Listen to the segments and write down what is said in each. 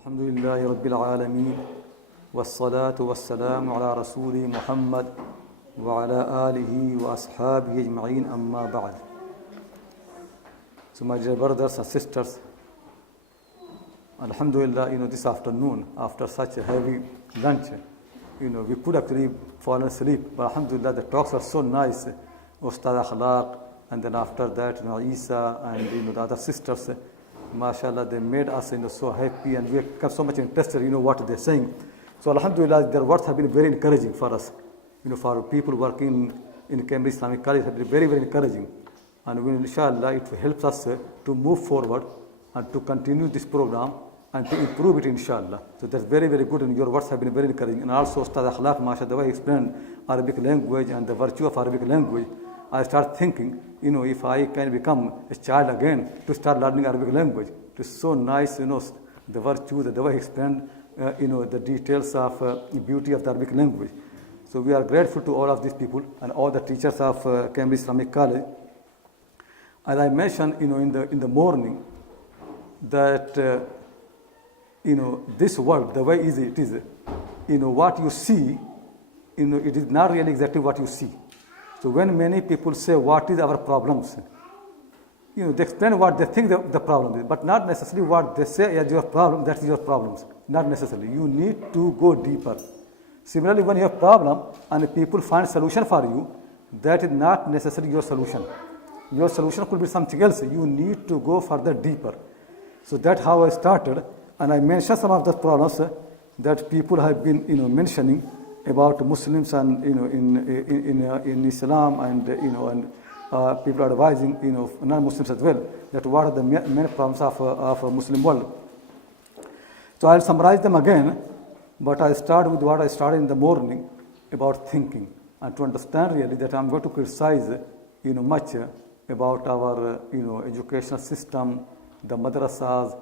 الحمد لله رب العالمين والصلاة والسلام على رسول محمد وعلى آله وأصحابه أجمعين أما بعد. So my dear brothers and sisters, Alhamdulillah, this afternoon, after such a heavy lunch, we could actually fall asleep. But Alhamdulillah, the talks are so nice. Ustad Akhlaq, and then after that, Isa and the other sisters, mashallah, they made us so happy, and we become so much interested, what they're saying. So Alhamdulillah, their words have been very encouraging for us. For people working in Cambridge Islamic College, have been very, very encouraging. And inshallah, it helps us to move forward and to continue this program and to improve it, inshallah. So that's very, very good, and your words have been very encouraging. And also, Ustad Akhlaq, mashallah, the way he explained Arabic language and the virtue of Arabic language, I start thinking, if I can become a child again to start learning Arabic language. It is so nice, the virtue, the way he explained, the details of beauty of the Arabic language. So we are grateful to all of these people and all the teachers of Cambridge Islamic College. As I mentioned, in the morning, that this world, the way it is, what you see, it is not really exactly what you see. So when many people say, what is our problems? They explain what they think the problem is, but not necessarily what they say is your problem, that is your problems. Not necessarily. You need to go deeper. Similarly, when you have a problem and people find solution for you, that is not necessarily your solution. Your solution could be something else. You need to go further deeper. So that's how I started, and I mentioned some of the problems that people have been mentioning about Muslims and in Islam, and people are advising non-Muslims as well that what are the main problems of a Muslim world. So I'll summarize them again, but I start with what I started in the morning about thinking, and to understand really that I'm going to criticize much about our educational system, the madrasas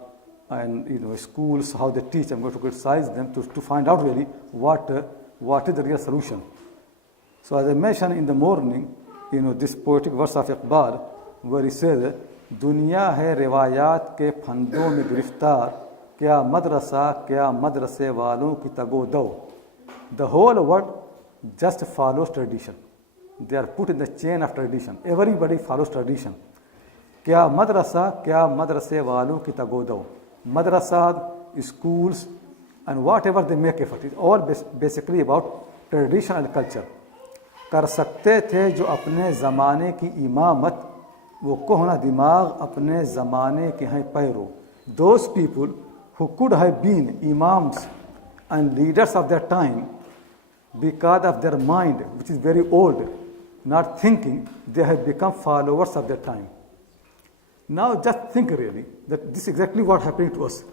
and schools, how they teach. I'm going to criticize them to find out really what is the real solution. So as I mentioned in the morning, this poetic verse of Iqbal, where he says, "Dunya hai riwayat ke fandon mein giriftar, kya madrase walon ki tago." The whole world just follows tradition. They are put in the chain of tradition. Everybody follows tradition. Kya madrase walon ki tago. Madrasas, schools, and whatever they make effort, it's all basically about tradition and culture. कर सकते थे जो अपने ज़माने की इमामत, वो कोहना दिमाग अपने ज़माने के हैं पैरों. Those people who could have been imams and leaders of their time, because of their mind, which is very old, not thinking, they have become followers of their time. Now just think really that this is exactly what happening to us.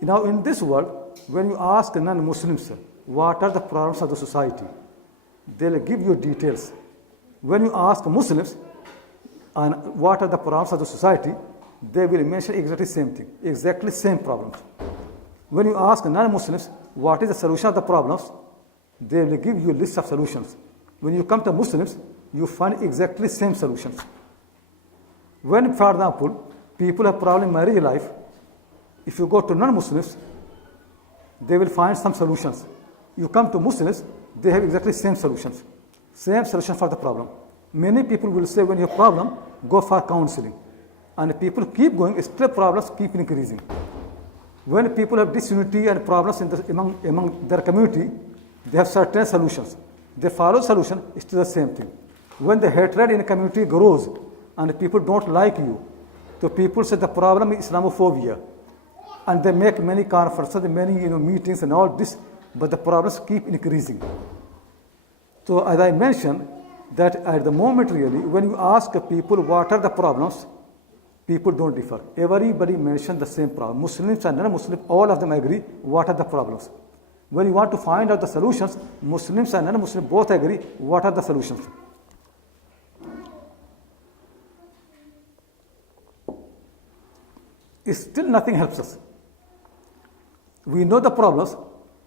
Now in this world, when you ask non-Muslims what are the problems of the society, they'll give you details. When you ask Muslims and what are the problems of the society, they will mention exactly same thing, exactly same problems. When you ask non-Muslims what is the solution of the problems, they will give you a list of solutions. When you come to Muslims, you find exactly same solutions. When, for example, people have problem in marriage life, if you go to non-Muslims, they will find some solutions. You come to Muslims, they have exactly same solutions. Same solution for the problem. Many people will say when you have a problem, go for counseling. And people keep going, still problems keep increasing. When people have disunity and problems among their community, they have certain solutions. They follow solution, still the same thing. When the hatred in a community grows and people don't like you, so people say the problem is Islamophobia. And they make many conferences, many meetings and all this, but the problems keep increasing. So as I mentioned, that at the moment really, when you ask people what are the problems, people don't differ. Everybody mentions the same problem. Muslims and non-Muslims, all of them agree what are the problems. When you want to find out the solutions, Muslims and non-Muslims both agree what are the solutions. Still nothing helps us. We know the problems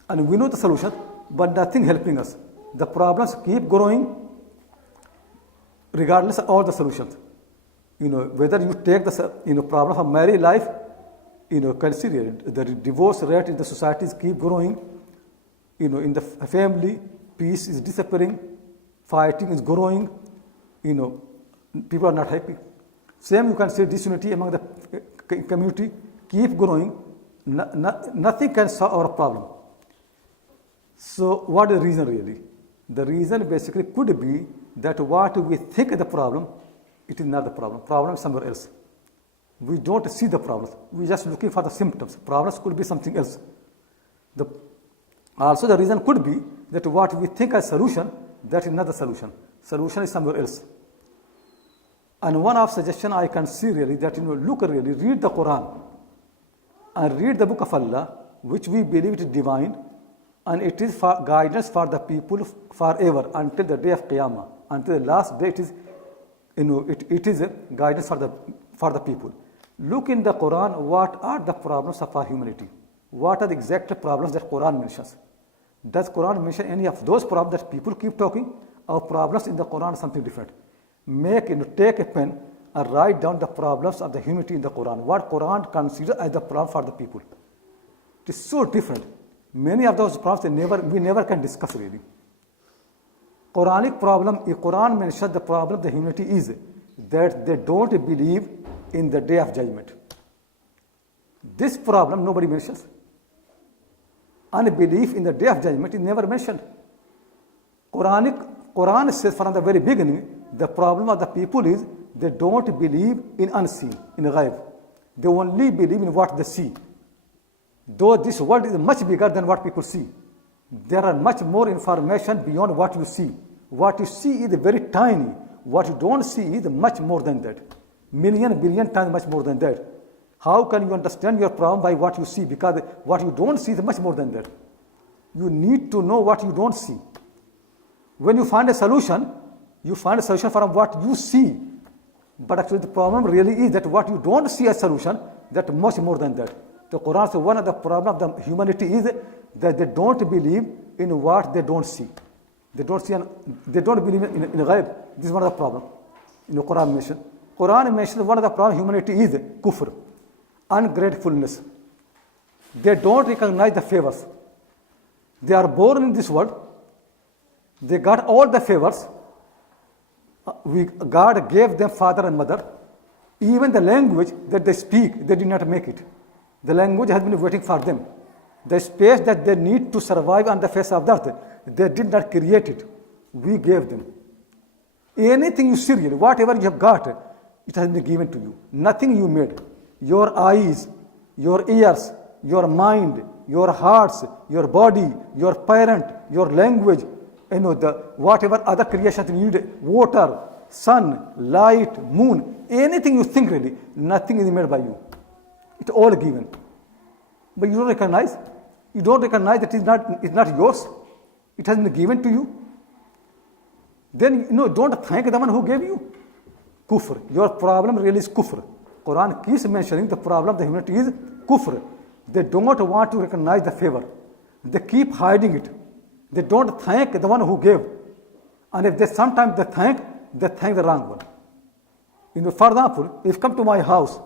and we know the solution, but nothing helping us. The problems keep growing regardless of all the solutions. Whether you take the problem of married life consider the divorce rate in the societies keep growing. In the family, peace is disappearing, fighting is growing. People are not happy. Same, you can say disunity among the community keep growing. Nothing can solve our problem. So what is the reason really? The reason basically could be that what we think is the problem, it is not the problem. Problem is somewhere else. We don't see the problems. We're just looking for the symptoms. Problems could be something else. Also the reason could be that what we think as solution, that is not the solution. Solution is somewhere else. And one of suggestion I can see really that look really, read the Quran and read the book of Allah, which we believe it is divine, and it is for guidance for the people forever until the day of Qiyamah. Until the last day, it is it is a guidance for the people. Look in the Quran, what are the problems of our humanity? What are the exact problems that Quran mentions? Does Quran mention any of those problems that people keep talking? Or problems in the Quran are something different? Take a pen and write down the problems of the humanity in the Quran. What Quran considers as the problem for the people. It is so different. Many of those problems we never can discuss really. Quran mentions the problem of the humanity is that they don't believe in the day of judgment. This problem nobody mentions. Unbelief in the day of judgment is never mentioned. Quran says from the very beginning, the problem of the people is they don't believe in unseen, in ghaib. They only believe in what they see. Though this world is much bigger than what people see, there are much more information beyond what you see. What you see is very tiny. What you don't see is much more than that. Billion times much more than that. How can you understand your problem by what you see? Because what you don't see is much more than that. You need to know what you don't see. When you find a solution from what you see. But actually the problem really is that what you don't see as solution, that much more than that. The Quran says one of the problems of the humanity is that they don't believe in what they don't see. They don't believe in ghaib. This is one of the problems in the Quran mention. Quran mentions one of the problems humanity is kufr, ungratefulness. They don't recognize the favors. They are born in this world. They got all the favors. God gave them father and mother. Even the language that they speak, they did not make it. The language has been waiting for them. The space that they need to survive on the face of the earth, they did not create it. We gave them. Anything you see, whatever you have got, it has been given to you. Nothing you made. Your eyes, your ears, your mind, your hearts, your body, your parent, your language, whatever other creations you need, water, sun, light, moon, anything you think really, nothing is made by you. It's all given. But you don't recognize. You don't recognize that it's not yours. It has been given to you. Then don't thank the one who gave you. Kufr. Your problem really is kufr. Quran keeps mentioning the problem of the humanity is kufr. They don't want to recognize the favor. They keep hiding it. They don't thank the one who gave. And if sometimes they thank the wrong one. For example, if you come to my house,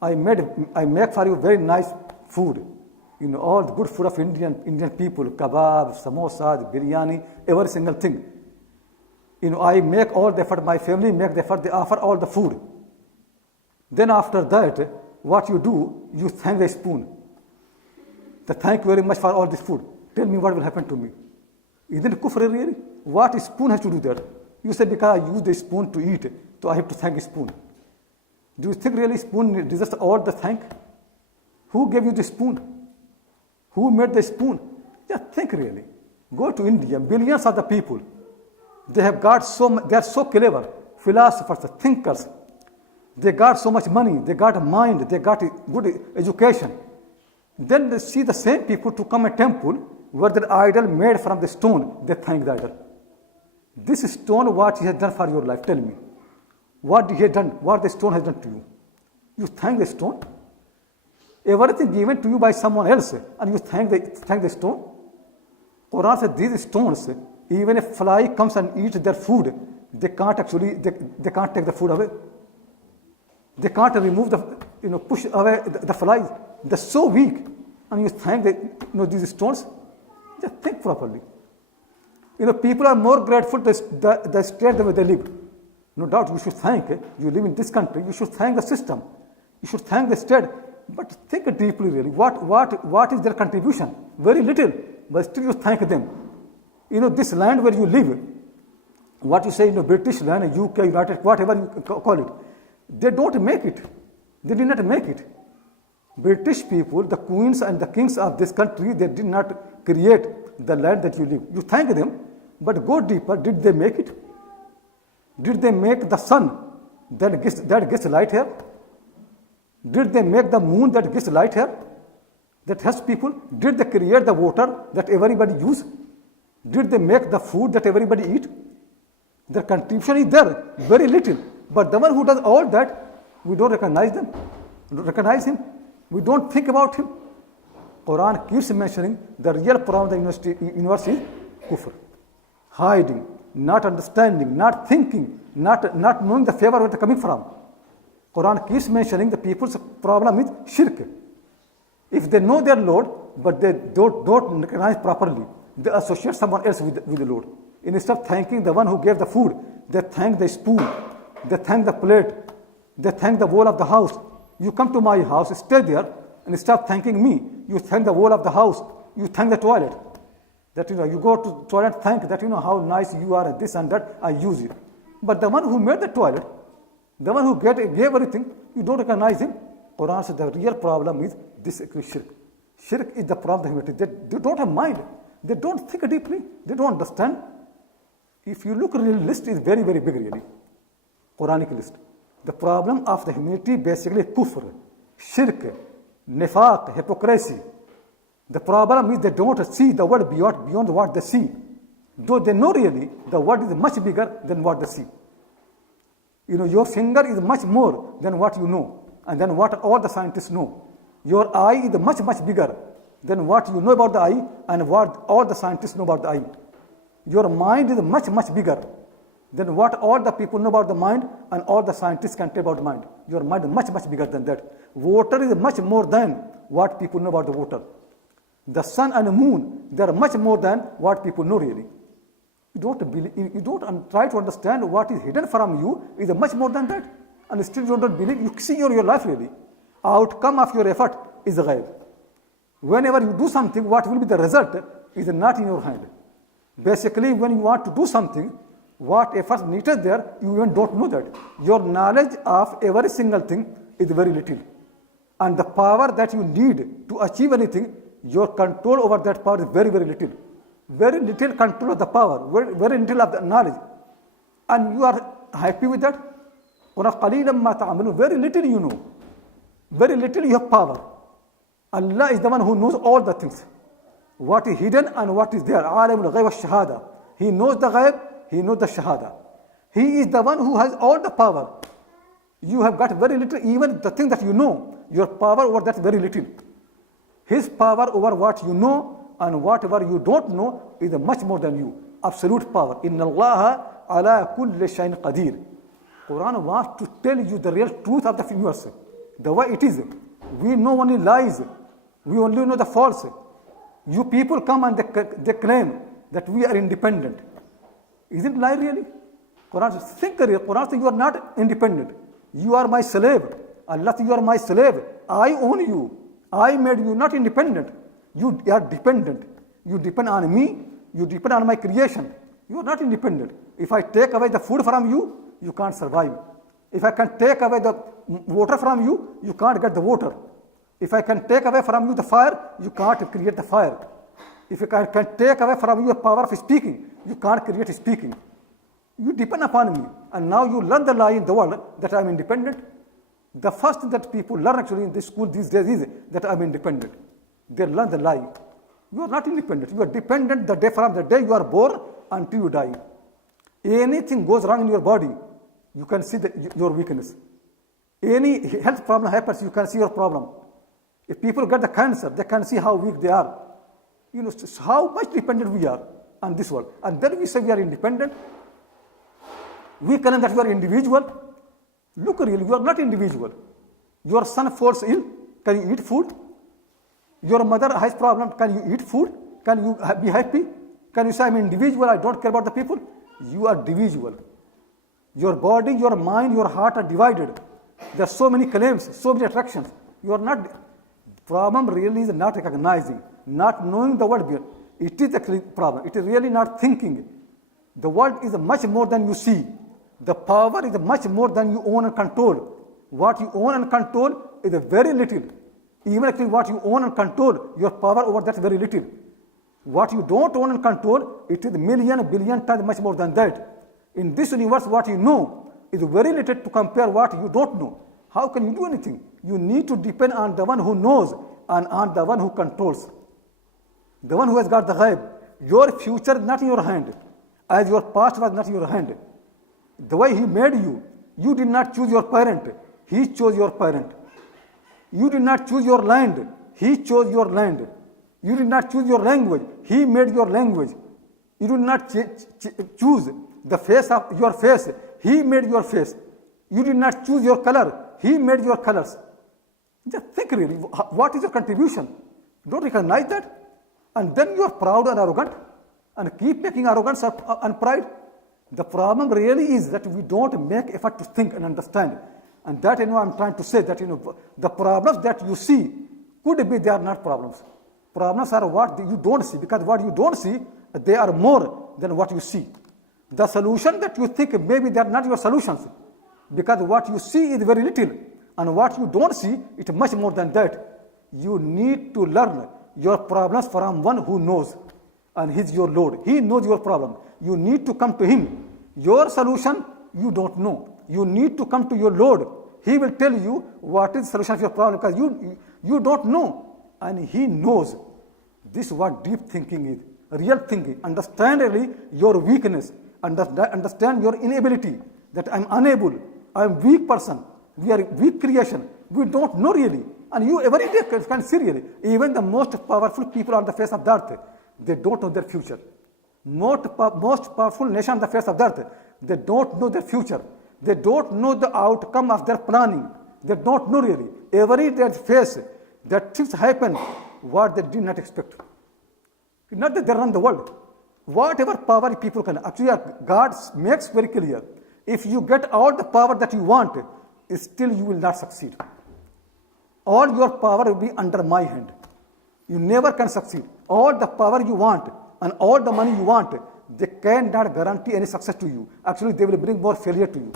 I make for you very nice food. All the good food of Indian people, kebab, samosas, biryani, every single thing. I make all the effort, my family make the effort, they offer all the food. Then after that, what you do, you thank the spoon. Thank you very much for all this food. Tell me what will happen to me. Isn't it kufr really? What spoon has to do that? You say because I use the spoon to eat, so I have to thank a spoon. Do you think really spoon deserves all the thank? Who gave you the spoon? Who made the spoon? Just think really. Go to India, billions of the people. They have got they are so clever, philosophers, thinkers. They got so much money, they got a mind, they got a good education. Then they see the same people to come a temple where the idol made from the stone, they thank the idol. This stone, what he has done for your life, tell me. What he has done, what the stone has done to you. You thank the stone. Everything given to you by someone else, and you thank the stone. Quran says these stones, even if fly comes and eats their food, they can't take the food away. They can't remove push away the flies. They're so weak. And you thank these stones. Just think properly. People are more grateful to the state where they live. No doubt you should thank. You live in this country. You should thank the system. You should thank the state. But think deeply really. What is their contribution? Very little. But still you thank them. This land where you live, what you say, British land, UK, United, whatever you call it, they don't make it. They did not make it. British people, the queens and the kings of this country, they did not create the land that you live. You thank them, but go deeper. Did they make it? Did they make the sun that gets light here? Did they make the moon that gets light here? That helps people? Did they create the water that everybody use? Did they make the food that everybody eat? Their contribution is there, very little. But the one who does all that, we don't recognize them. We don't recognize him. We don't think about him. Quran keeps mentioning the real problem of the universe is kufr. Hiding, not understanding, not thinking, not knowing the favor where they're coming from. Quran keeps mentioning the people's problem is shirk. If they know their Lord, but they don't recognize properly, they associate someone else with the Lord. Instead of thanking the one who gave the food, they thank the spoon, they thank the plate, they thank the wall of the house. You come to my house, stay there, and stop thanking me. You thank the wall of the house, you thank the toilet. That you go to toilet, thank that how nice you are, and this and that, I use it. But the one who made the toilet, the one who gave everything, you don't recognize him. Quran says the real problem is this shirk. Shirk is the problem of humanity. They don't have mind. They don't think deeply. They don't understand. If you look at the list, is very, very big really. Quranic list. The problem of the humanity basically kufr, shirk, nifaq, hypocrisy. The problem is they don't see the world beyond what they see. Though they know really the world is much bigger than what they see. Your finger is much more than what you know, and than what all the scientists know. Your eye is much, much bigger than what you know about the eye and what all the scientists know about the eye. Your mind is much, much bigger than what all the people know about the mind and all the scientists can tell about the mind. Your mind is much, much bigger than that. Water is much more than what people know about the water. The sun and the moon, they are much more than what people know really. You don't try to understand what is hidden from you is much more than that. And still you don't believe, you see your life really. Outcome of your effort is the ghaib. Whenever you do something, what will be the result is not in your hand. Basically, when you want to do something, what efforts needed there, you even don't know that. Your knowledge of every single thing is very little. And the power that you need to achieve anything, your control over that power is very, very little. Very little control of the power, very little of the knowledge. And you are happy with that? Very little you know. Very little you have power. Allah is the one who knows all the things. What is hidden and what is there. Alimul ghayb wa-shahada. He knows the ghayb, he knows the shahada. He is the one who has all the power. You have got very little, even the thing that you know, your power over that very little. His power over what you know and whatever you don't know is much more than you. Absolute power. Inna Allaha ala kulli shayin qadir. Quran wants to tell you the real truth of the universe. The way it is. We know only lies. We only know the false. You people come and they claim that we are independent. Isn't it lie really? Quran says, think real. Quran says you are not independent. You are my slave. Allah says you are my slave. I own you. I made you not independent. You are dependent. You depend on me. You depend on my creation. You are not independent. If I take away the food from you, you can't survive. If I can take away the water from you, you can't get the water. If I can take away from you the fire, you can't create the fire. If I can take away from you the power of speaking, you can't create speaking. You depend upon me. And now you learn the lie in the world that I am independent. The first thing that people learn actually in this school these days is that I am independent. They learn the lie. You are not independent. You are dependent from the day you are born until you die. Anything goes wrong in your body, you can see your weakness. Any health problem happens, you can see your problem. If people get the cancer, they can see how weak they are. How much dependent we are on this world. And then we say we are independent. We claim that we are individual. Look really, you are not individual. Your son falls ill, can you eat food? Your mother has problem, can you eat food? Can you be happy? Can you say, I'm individual, I don't care about the people? You are individual. Your body, your mind, your heart are divided. There are so many claims, so many attractions. You are not, problem really is not recognizing, not knowing the world. It is the problem. It is really not thinking. The world is much more than you see. The power is much more than you own and control. What you own and control is very little. Even actually what you own and control, your power over that is very little. What you don't own and control, it is million, billion times much more than that. In this universe, what you know is very little to compare what you don't know. How can you do anything? You need to depend on the one who knows and on the one who controls. The one who has got the ghaib. Your future is not in your hand, as your past was not in your hand. The way he made you, you did not choose your parent, he chose your parent. You did not choose your land, he chose your land. You did not choose your language, he made your language. You did not choose the face of your face, he made your face. You did not choose your color, he made your colors. Just think really, what is your contribution? Don't recognize that? And then you are proud and arrogant and keep making arrogance and pride. The problem really is that we don't make effort to think and understand. And that, I'm trying to say that, the problems that you see could be they are not problems. Problems are what you don't see, because what you don't see, they are more than what you see. The solution that you think maybe they are not your solutions, because what you see is very little, and what you don't see, it is much more than that. You need to learn your problems from one who knows, and he's your Lord. He knows your problem. You need to come to him. Your solution, you don't know. You need to come to your Lord. He will tell you what is the solution of your problem, because you don't know, and he knows. This is what deep thinking is. Real thinking. Understand really your weakness. Understand your inability, that I'm unable, I'm weak person, we are weak creation, we don't know really. And you every day can see really, even the most powerful people on the face of the earth, they don't know their future. Most powerful nation on the face of the earth, they don't know their future. They don't know the outcome of their planning. They don't know really. Every day they face that things happen what they did not expect. Not that they run the world. Whatever power people can, actually God makes very clear, if you get all the power that you want, still you will not succeed. All your power will be under my hand. You never can succeed. All the power you want and all the money you want, they cannot guarantee any success to you. Actually, they will bring more failure to you.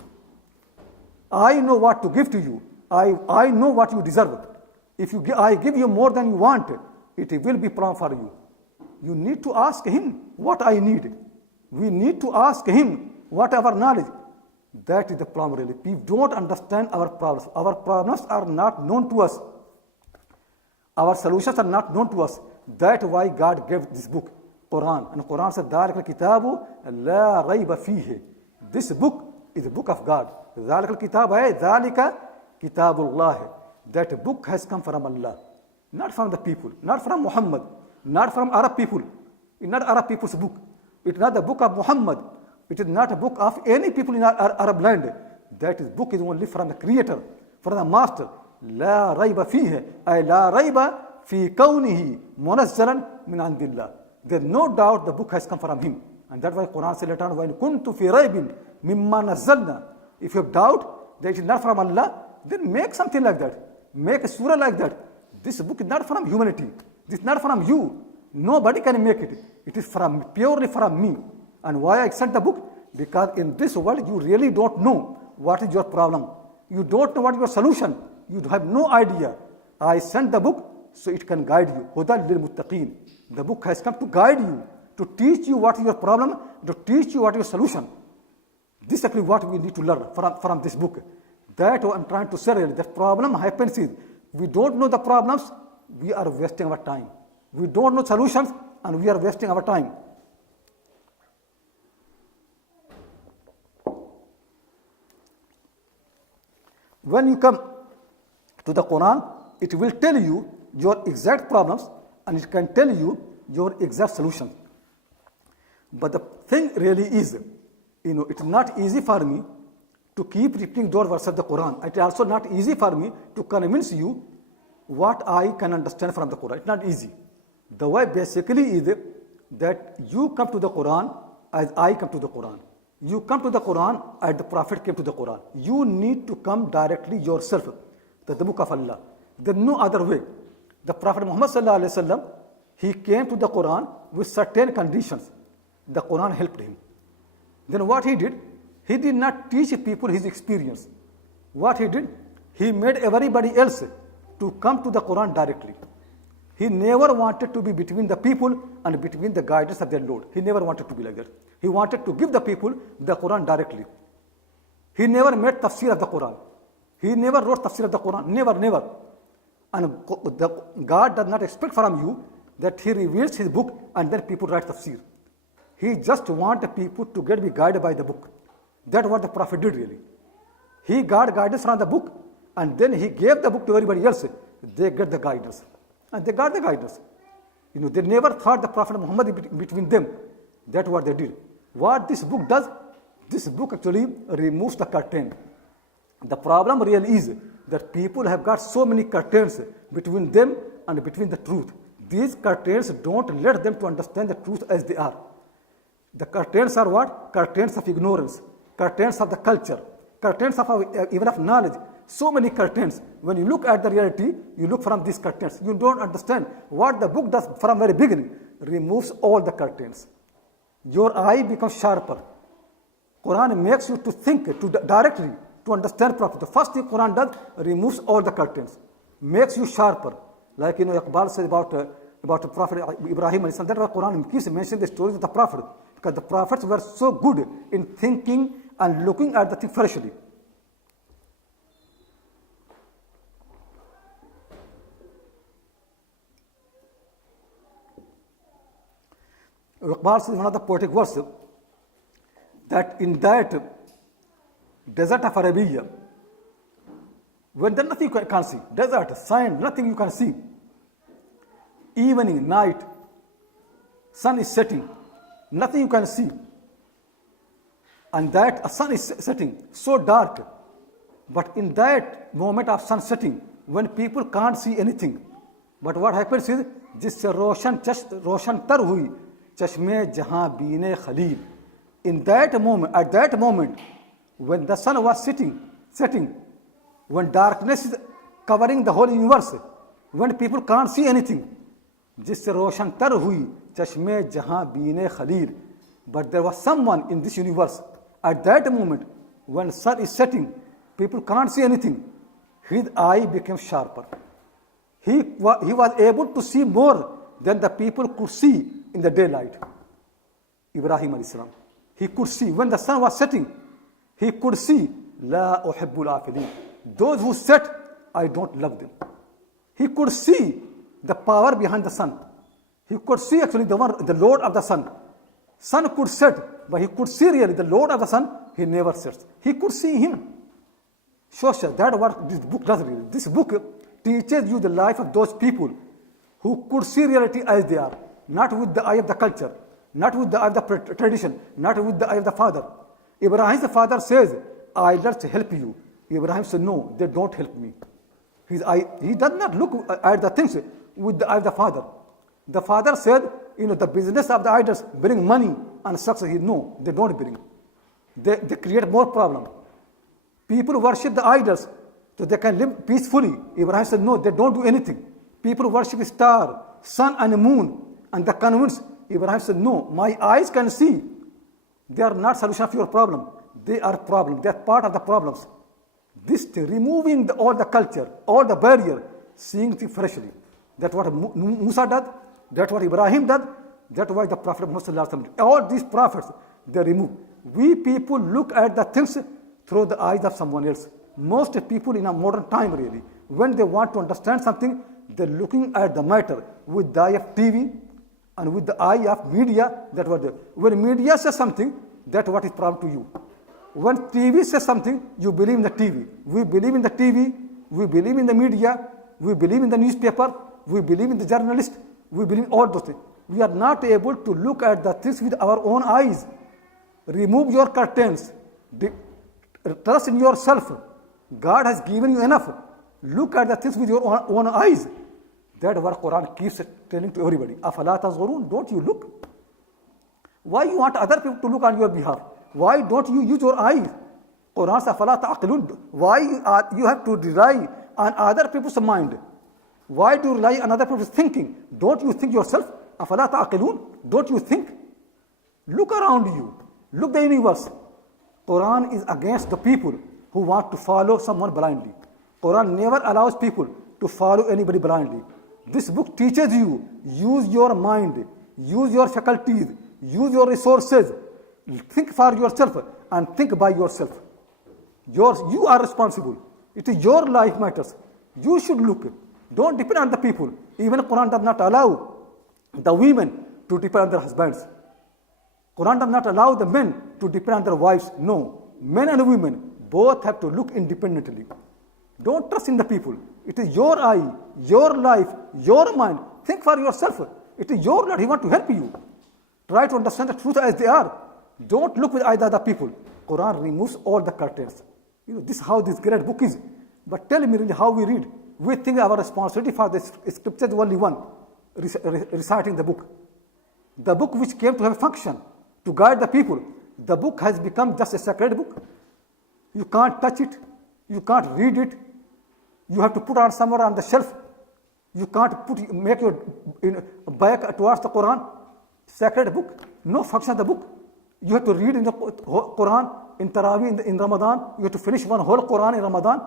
I know what to give to you. I know what you deserve. If I give you more than you want, it will be problem for you. You need to ask him what I need. We need to ask him what our knowledge. That is the problem really. We don't understand our problems. Our problems are not known to us. Our solutions are not known to us. That's why God gave this book, Quran. And Quran said, ذَلِكَ الْكِتَابُ لَا رَيْبَ فِيهِ. This book is the book of God. ذَلِكَ الْكِتَابُ ہے ذَلِكَ كِتَابُ اللَّهِ. That book has come from Allah. Not from the people. Not from Muhammad. Not from Arab people. It's not Arab people's book. It's not the book of Muhammad. It is not a book of any people in Arab land. That book is only from the Creator, from the Master. لا ريب فيه أي لا ريب في كونه منزلا من عند الله. There's no doubt the book has come from him. And that's why Quran said later on, وَإِن كُنْتُ فِي رَيْبٍ مِمَّا نَزَّلْنَا. If you have doubt that it is not from Allah, then make something like that. Make a surah like that. This book is not from humanity. This is not from you. Nobody can make it. It is purely from me. And why I sent the book? Because in this world you really don't know what is your problem. You don't know what is your solution. You have no idea. I sent the book so it can guide you. هُدًى لِلْمُتَّقِينَ. The book has come to guide you, to teach you what is your problem, to teach you what is your solution. This is actually what we need to learn from this book. That I'm trying to say. The problem happens is we don't know the problems, we are wasting our time. We don't know solutions and we are wasting our time. When you come to the Quran, it will tell you your exact problems and it can tell you your exact solution. But the thing really is, it's not easy for me to keep repeating those verses of the Quran. It is also not easy for me to convince you what I can understand from the Quran. It's not easy. The way basically is that you come to the Quran as I come to the Quran. You come to the Quran as the Prophet came to the Quran. You need to come directly yourself to the book of Allah. There's no other way. The Prophet Muhammad sallallahu alaihi wasallam, he came to the Quran with certain conditions. The Quran helped him. Then what he did? He did not teach people his experience. What he did? He made everybody else to come to the Quran directly. He never wanted to be between the people and between the guidance of their Lord. He never wanted to be like that. He wanted to give the people the Quran directly. He never made tafsir of the Quran. He never wrote tafsir of the Quran. Never, never. And God does not expect from you that He reveals His book and then people write tafsir. He just wants the people to be guided by the book. That's what the Prophet did really. He got guidance from the book and then he gave the book to everybody else. They get the guidance. And they got the guidance. They never thought the Prophet Muhammad between them. That's what they did. What this book does, this book actually removes the curtain. The problem really is that people have got so many curtains between them and between the truth. These curtains don't let them to understand the truth as they are. The curtains are what? Curtains of ignorance, curtains of the culture, curtains of even of knowledge. So many curtains. When you look at the reality, you look from these curtains. You don't understand what the book does from very beginning. Removes all the curtains. Your eye becomes sharper. Quran makes you to think directly, to understand properly. The first thing Quran does, removes all the curtains, makes you sharper. Like Iqbal says about the Prophet Ibrahim, that's why Quran keeps mentioning the stories of the Prophet, because the prophets were so good in thinking and looking at the thing freshly. Iqbal says in one of the poetic verses that in that desert of Arabia, when there's nothing you can see, desert, sand, nothing you can see, evening, night, sun is setting, nothing you can see, and that a sun is setting so dark, but in that moment of sun setting, when people can't see anything, but what happens is जिससे रोशन तर हुई चश्मे जहां बीने Khalil. In that moment, at that moment, when the sun was setting, when darkness is covering the whole universe, when people can't see anything, जिससे रोशन तर हुई चश्मे जहां बीने Khalil. But there was someone in this universe at that moment when sun is setting, people can't see anything. His eye became sharper. He was able to see more than the people could see in the daylight. Ibrahim alayhi salam. He could see when the sun was setting. He could see La uhibbul afilin. Those who set, I don't love them. He could see the power behind the sun. He could see actually the Lord of the sun. Sun could set, but he could see really the Lord of the sun. He never sets. He could see him. Shosha, that's what this book does really. This book teaches you the life of those people who could see reality as they are, not with the eye of the culture, not with the eye of the tradition, not with the eye of the father. Ibrahim's father says, idols help you. Ibrahim said, no, they don't help me. He does not look at the things with the eye of the father. The father said, the business of the idols bring money and success. No, they don't bring. They create more problem. People worship the idols so they can live peacefully. Ibrahim said, no, they don't do anything. People worship star, sun and moon, and they're convinced. Ibrahim said, no, my eyes can see. They are not solution of your problem. They are problem. They are part of the problems. This thing, removing all the culture, all the barrier, seeing things freshly. That's what Musa did. That's what Ibrahim did. That's why the Prophet Muhammad, all these prophets, they remove. We people look at the things through the eyes of someone else. Most people in a modern time really, when they want to understand something, they're looking at the matter with the eye of TV and with the eye of media. That what when media says something, that's what is problem to you. When TV says something, you believe in the TV. We believe in the TV, we believe in the media, we believe in the newspaper, we believe in the journalist, we believe in all those things. We are not able to look at the things with our own eyes. Remove your curtains. Trust in yourself. God has given you enough. Look at the things with your own eyes. That's what Quran keeps telling to everybody. أَفَلَا تَنْظُرُونَ? Don't you look? Why you want other people to look on your behalf? Why don't you use your eyes? Quran says, أَفَلَا تَعْقِلُونَ. Why you have to rely on other people's mind? Why do you rely on other people's thinking? Don't you think yourself? أَفَلَا تَعْقِلُونَ. Don't you think? Look around you. Look the universe. Quran is against the people who want to follow someone blindly. Quran never allows people to follow anybody blindly. This book teaches you, use your mind, use your faculties, use your resources, think for yourself and think by yourself. You are responsible. It is your life matters. You should look. Don't depend on the people. Even Quran does not allow the women to depend on their husbands. Quran does not allow the men to depend on their wives. No. Men and women both have to look independently. Don't trust in the people. It is your eye, your life, your mind. Think for yourself. It is your Lord. He wants to help you. Try to understand the truth as they are. Don't look with eyes of the people. Quran removes all the curtains. This is how this great book is. But tell me really how we read. We think our responsibility for the scripture is only one, reciting the book. The book which came to have a function, to guide the people. The book has become just a sacred book. You can't touch it. You can't read it. You have to put it somewhere on the shelf. You can't make your back towards the Quran. Sacred book. No function of the book. You have to read in the Quran, in Taraweeh, in Ramadan. You have to finish one whole Quran in Ramadan.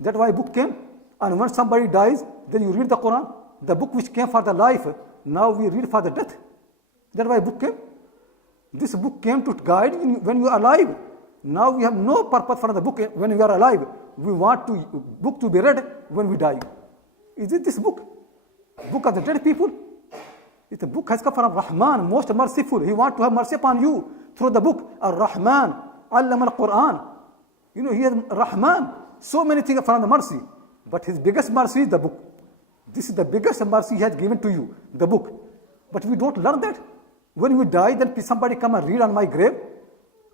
That's why book came. And when somebody dies, then you read the Quran. The book which came for the life, now we read for the death. That's why book came. This book came to guide you when you are alive. Now we have no purpose for the book when we are alive. We want book to be read when we die. Is it this book? Book of the dead people? The book has come from Rahman, most merciful. He wants to have mercy upon you through the book. Ar-Rahman, Allama al-Quran. He is Rahman. So many things from the mercy. But his biggest mercy is the book. This is the biggest mercy he has given to you, the book. But we don't learn that. When we die, then somebody come and read on my grave,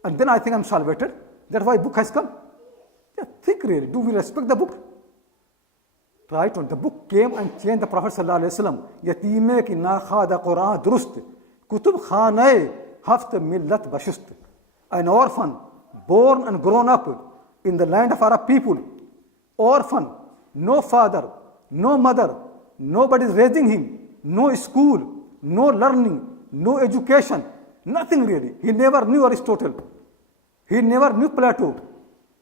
and then I think I'm salvated. That's why book has come. Think really. Do we respect the book? Right? When the book came and changed the Prophet sallallahu alaihi wasallam. Yatime ki na khada Quran durust. Kutub khane haft millat bashust. An orphan, born and grown up in the land of Arab people. Orphan, no father, no mother, nobody is raising him, no school, no learning, no education, nothing really. He never knew Aristotle. He never knew Plato.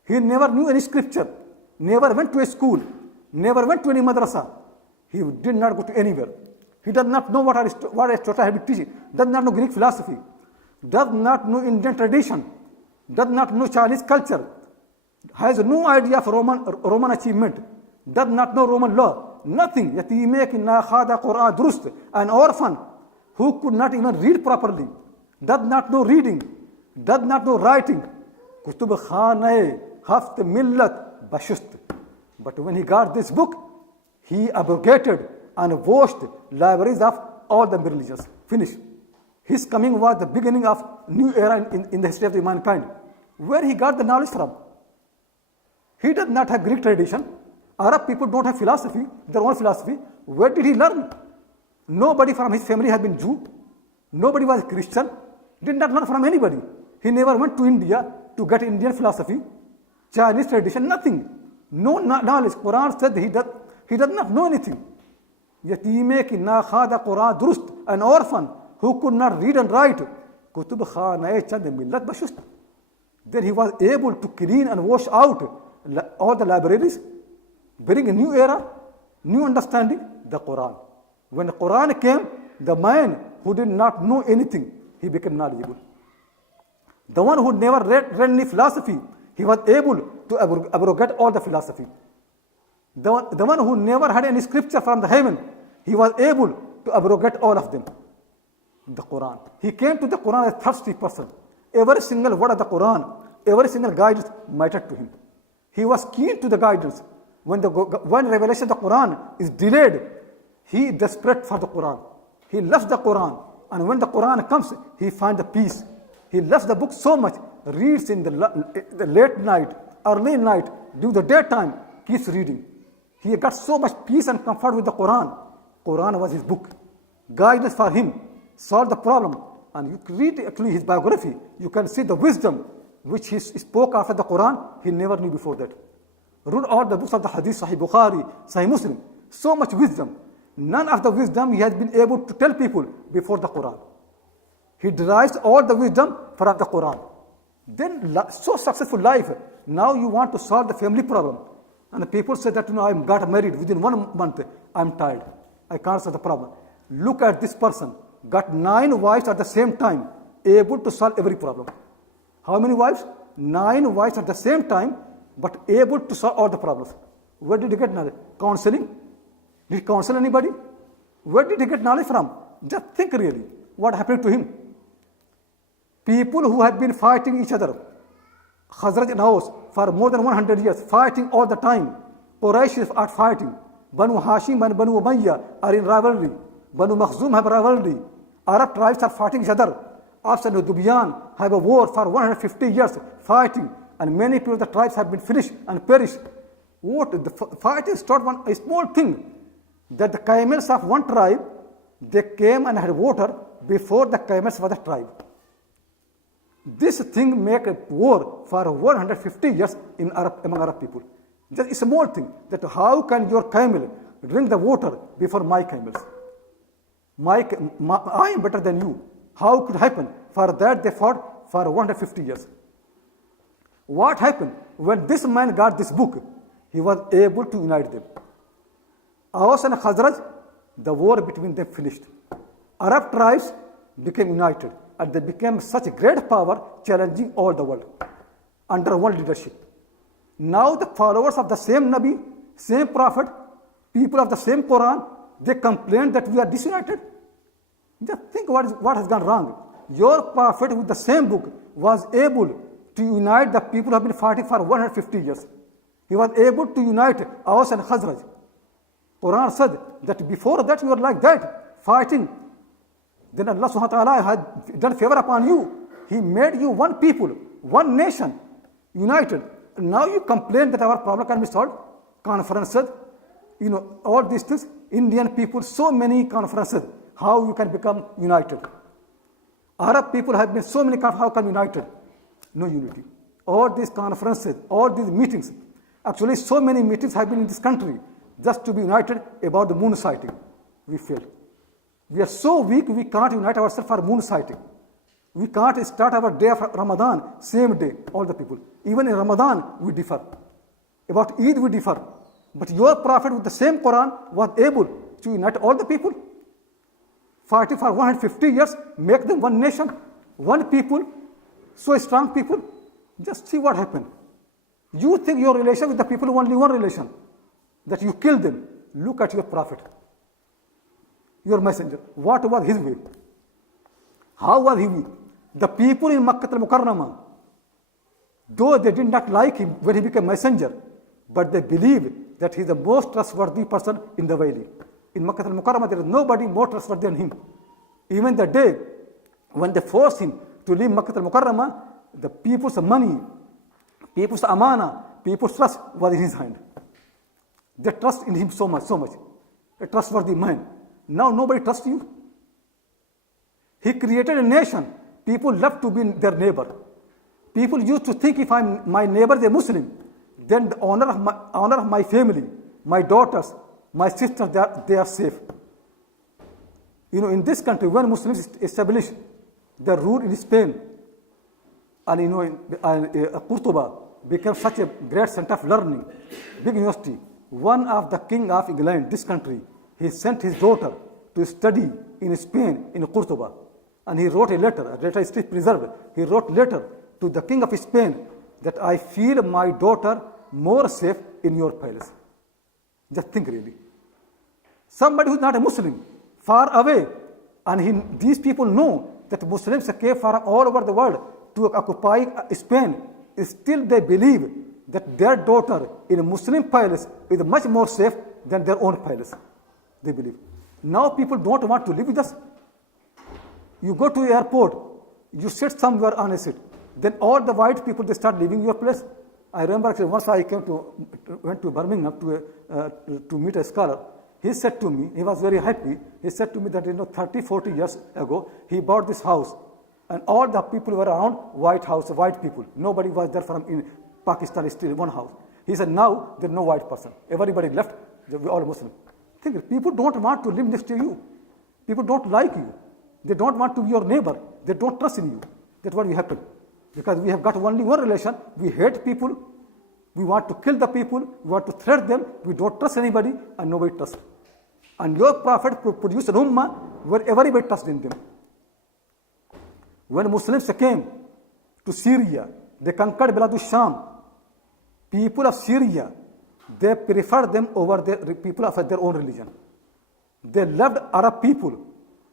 He never knew any scripture. Never went to a school. Never went to any madrasa. He did not go to anywhere. He does not know what Aristotle had been teaching. Does not know Greek philosophy. Does not know Indian tradition. Does not know Chinese culture. Has no idea of Roman achievement. Does not know Roman law. Nothing. An orphan who could not even read properly. Does not know reading. Does not know writing. Kutub khane haft millat bashust. But when he got this book, he abrogated and washed libraries of all the religions. Finish. His coming was the beginning of new era in the history of mankind. Where he got the knowledge from? He does not have Greek tradition. Arab people don't have philosophy, their own philosophy. Where did he learn? Nobody from his family had been Jew. Nobody was Christian. Did not learn from anybody. He never went to India to get Indian philosophy, Chinese tradition, nothing. No knowledge. Quran said he does not know anything. Yatime ki na khada Quran durust. An orphan who could not read and write. Kutub khanae chand millat bashust. Then he was able to clean and wash out all the libraries, bring a new era, new understanding, the Quran. When the Quran came, the man who did not know anything, he became knowledgeable. The one who never read any philosophy, he was able to abrogate all the philosophy. The one who never had any scripture from the heaven, he was able to abrogate all of them. The Quran. He came to the Quran as a thirsty person. Every single word of the Quran, every single guidance mattered to him. He was keen to the guidance. When revelation of the Quran is delayed, he is desperate for the Quran. He loves the Quran. And when the Quran comes, he finds the peace. He loves the book so much, reads in the late night, early night, during the daytime, keeps reading. He got so much peace and comfort with the Quran. Quran was his book. Guidance for him, solved the problem. And you read actually his biography, you can see the wisdom which he spoke after the Quran, he never knew before that. Read all the books of the Hadith, Sahih Bukhari, Sahih Muslim. So much wisdom. None of the wisdom he has been able to tell people before the Quran. He derives all the wisdom from the Quran. Then, so successful life. Now you want to solve the family problem. And the people say that, I got married within 1 month. I'm tired. I can't solve the problem. Look at this person. Got 9 wives at the same time. Able to solve every problem. How many wives? 9 wives at the same time, but able to solve all the problems. Where did he get knowledge? Counseling? Did he counsel anybody? Where did he get knowledge from? Just think really. What happened to him? People who had been fighting each other, Khazraj and Aus, for more than 100 years, fighting all the time. Quraysh are fighting. Banu Hashim and Banu Umayyah are in rivalry. Banu Makhzum have rivalry. Arab tribes are fighting each other. After Nubiyan have a war for 150 years, fighting. And many people of the tribes have been finished and perished. What? The fighting started a small thing. That the camels of one tribe, they came and had water before the camels for the tribe. This thing make a war for 150 years among Arab people. Just a small thing, that how can your camel drink the water before my camels? I am better than you. How could happen? For that they fought for 150 years. What happened? When this man got this book, he was able to unite them. Aus and Khazraj, the war between them finished. Arab tribes became united, and they became such a great power, challenging all the world under one leadership. Now the followers of the same Nabi, same Prophet, people of the same Quran, they complain that we are disunited. Just think what has gone wrong. Your Prophet with the same book was able to unite the people who have been fighting for 150 years. He was able to unite Aus and Khazraj. Quran said that before that you were like that, fighting. Then Allah subhanahu wa ta'ala had done favor upon you. He made you one people, one nation, united. And now you complain that our problem can be solved. Conferences, all these things. Indian people, so many conferences. How you can become united. Arab people have been so many conferences, how come united? No unity. All these conferences, all these meetings. Actually, so many meetings have been in this country just to be united about the moon sighting. We failed. We are so weak, we can't unite ourselves for moon sighting. We can't start our day of Ramadan, same day, all the people. Even in Ramadan, we differ. About Eid, we differ. But your Prophet with the same Quran was able to unite all the people. Fighting for 150 years, make them one nation, one people, so strong people. Just see what happened. You think your relation with the people only one relation, that you kill them. Look at your Prophet, your messenger. What was his way? How was he? The people in Makkah al-Mukarramah, though they did not like him when he became messenger, but they believe that he is the most trustworthy person in the valley. In Makkah al-Mukarramah, there is nobody more trustworthy than him. Even the day when they forced him to leave Makkah al-Mukarramah, the people's money, people's amana, people's trust was in his hand. They trust in him so much. A trustworthy man. Now nobody trusts you. He created a nation. People love to be their neighbor. People used to think if my neighbor is a Muslim, then the honor of my family, my daughters, my sisters, they are safe. In this country, when Muslims established their rule in Spain, and Qurtuba became such a great center of learning, big university. One of the king of England, this country, he sent his daughter to study in Spain, in Qurtuba. And he wrote a letter is still preserved. He wrote a letter to the king of Spain that I feel my daughter more safe in your palace. Just think really. Somebody who is not a Muslim, far away, and these people know that Muslims came from all over the world to occupy Spain. Still they believe that their daughter in a Muslim palace is much more safe than their own palace. They believe. Now people don't want to live with us. You go to the airport, You sit somewhere on a seat. Then all the white people, they start leaving your place. I remember actually once I went to Birmingham to meet a scholar. He said to me, he was very happy. He said to me that 30, 40 years ago, he bought this house. And all the people were around white house, white people. Nobody was there from in Pakistan, still one house. He said, now there's no white person. Everybody left, we're all Muslim. Think, people don't want to live next to you. People don't like you. They don't want to be your neighbor. They don't trust in you. That's what will happen. Because we have got only one relation. We hate people. We want to kill the people. We want to threat them. We don't trust anybody and nobody trusts. And your prophet produced an ummah where everybody trusts in them. When Muslims came to Syria, they conquered Bilad Sham. People of Syria, they preferred them over the people of their own religion. They loved Arab people,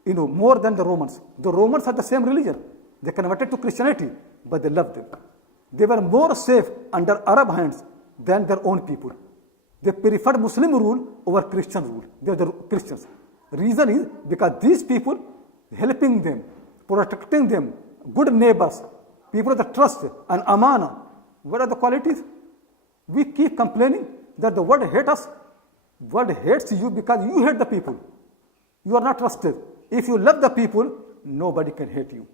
more than the Romans. The Romans had the same religion. They converted to Christianity, but they loved them. They were more safe under Arab hands than their own people. They preferred Muslim rule over Christian rule. They are the Christians. Reason is because these people helping them, protecting them, good neighbors, people of the trust and amana. What are the qualities? We keep complaining that the world hates us. World hates you because you hate the people. You are not trusted. If you love the people, nobody can hate you.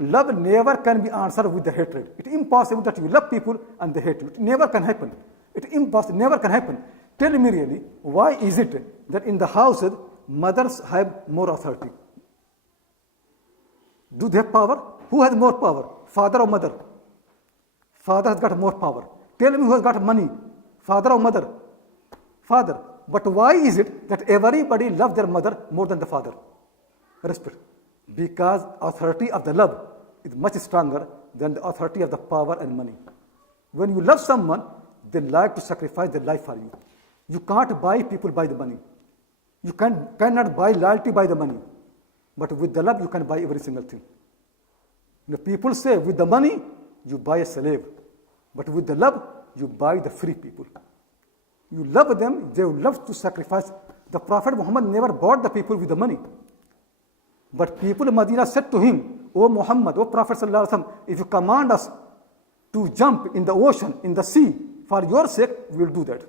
Love never can be answered with the hatred. It's impossible that you love people and they hate you. It never can happen. It's impossible, never can happen. Tell me really, why is it that in the houses, mothers have more authority? Do they have power? Who has more power? Father or mother? Father has got more power. Tell me who has got money? Father or mother? Father. But why is it that everybody loves their mother more than the father? Respect. Because authority of the love is much stronger than the authority of the power and money. When you love someone, they like to sacrifice their life for you. You can't buy people by the money. You cannot buy loyalty by the money. But with the love, you can buy every single thing. The people say, with the money, you buy a slave. But with the love, you buy the free people. You love them, they love to sacrifice. The Prophet Muhammad never bought the people with the money. But people in Medina said to him, O Muhammad, O Prophet Sallallahu Alaihi Wasallam, if you command us to jump in the ocean, in the sea, for your sake, we will do that.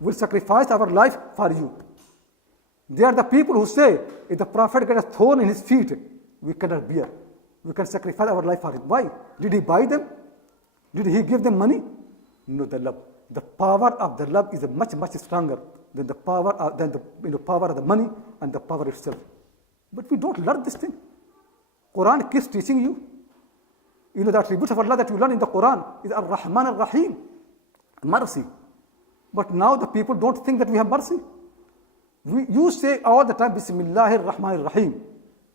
We'll sacrifice our life for you. They are the people who say, if the Prophet gets a thorn in his feet, we cannot bear. We can sacrifice our life for him. Why? Did he buy them? Did he give them money? No, the love. The power of the love is much, much stronger than the power of, power of the money and the power itself. But we don't learn this thing. Quran keeps teaching you. The attributes of Allah that you learn in the Quran is Ar-Rahman Ar-Rahim, mercy. But now the people don't think that we have mercy. You say all the time, Bismillahir Rahmanir Rahim.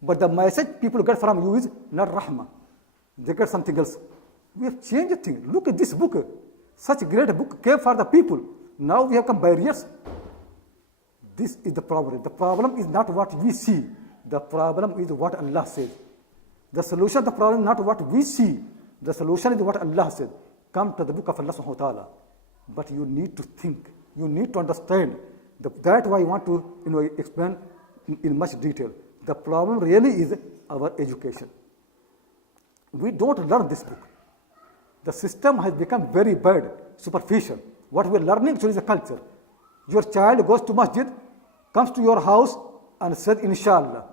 But the message people get from you is not Rahman. They get something else. We have changed the thing. Look at this book. Such a great book came for the people. Now we have come barriers. This is the problem. The problem is not what we see. The problem is what Allah says. The solution of the problem is not what we see. The solution is what Allah said. Come to the book of Allah subhanahu wa ta'ala. But you need to think. You need to understand. That's why I want to explain in much detail. The problem really is our education. We don't learn this book. The system has become very bad, superficial. What we are learning actually is a culture. Your child goes to masjid, comes to your house and says, Inshallah.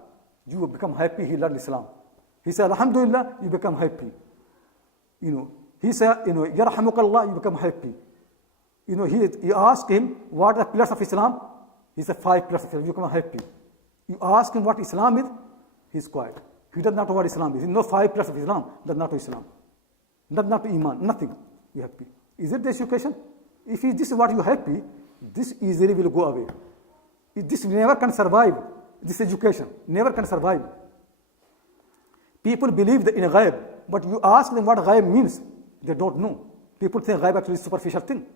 You will become happy, he learned Islam. He said, Alhamdulillah, you become happy. He said, Yarhamukallah, you become happy. You ask him, what are the pillars of Islam? He said, 5 pillars of Islam, you become happy. You ask him what Islam is, he's quiet. He does not know what Islam is. He knows 5 pillars of Islam, does not know Islam. Does not know Iman, nothing. You happy. Is it the education? If this is what you happy, this easily will go away. This never can survive. This education never can survive. People believe in ghaib, but you ask them what ghaib means, they don't know. People think ghaib actually is a superficial thing.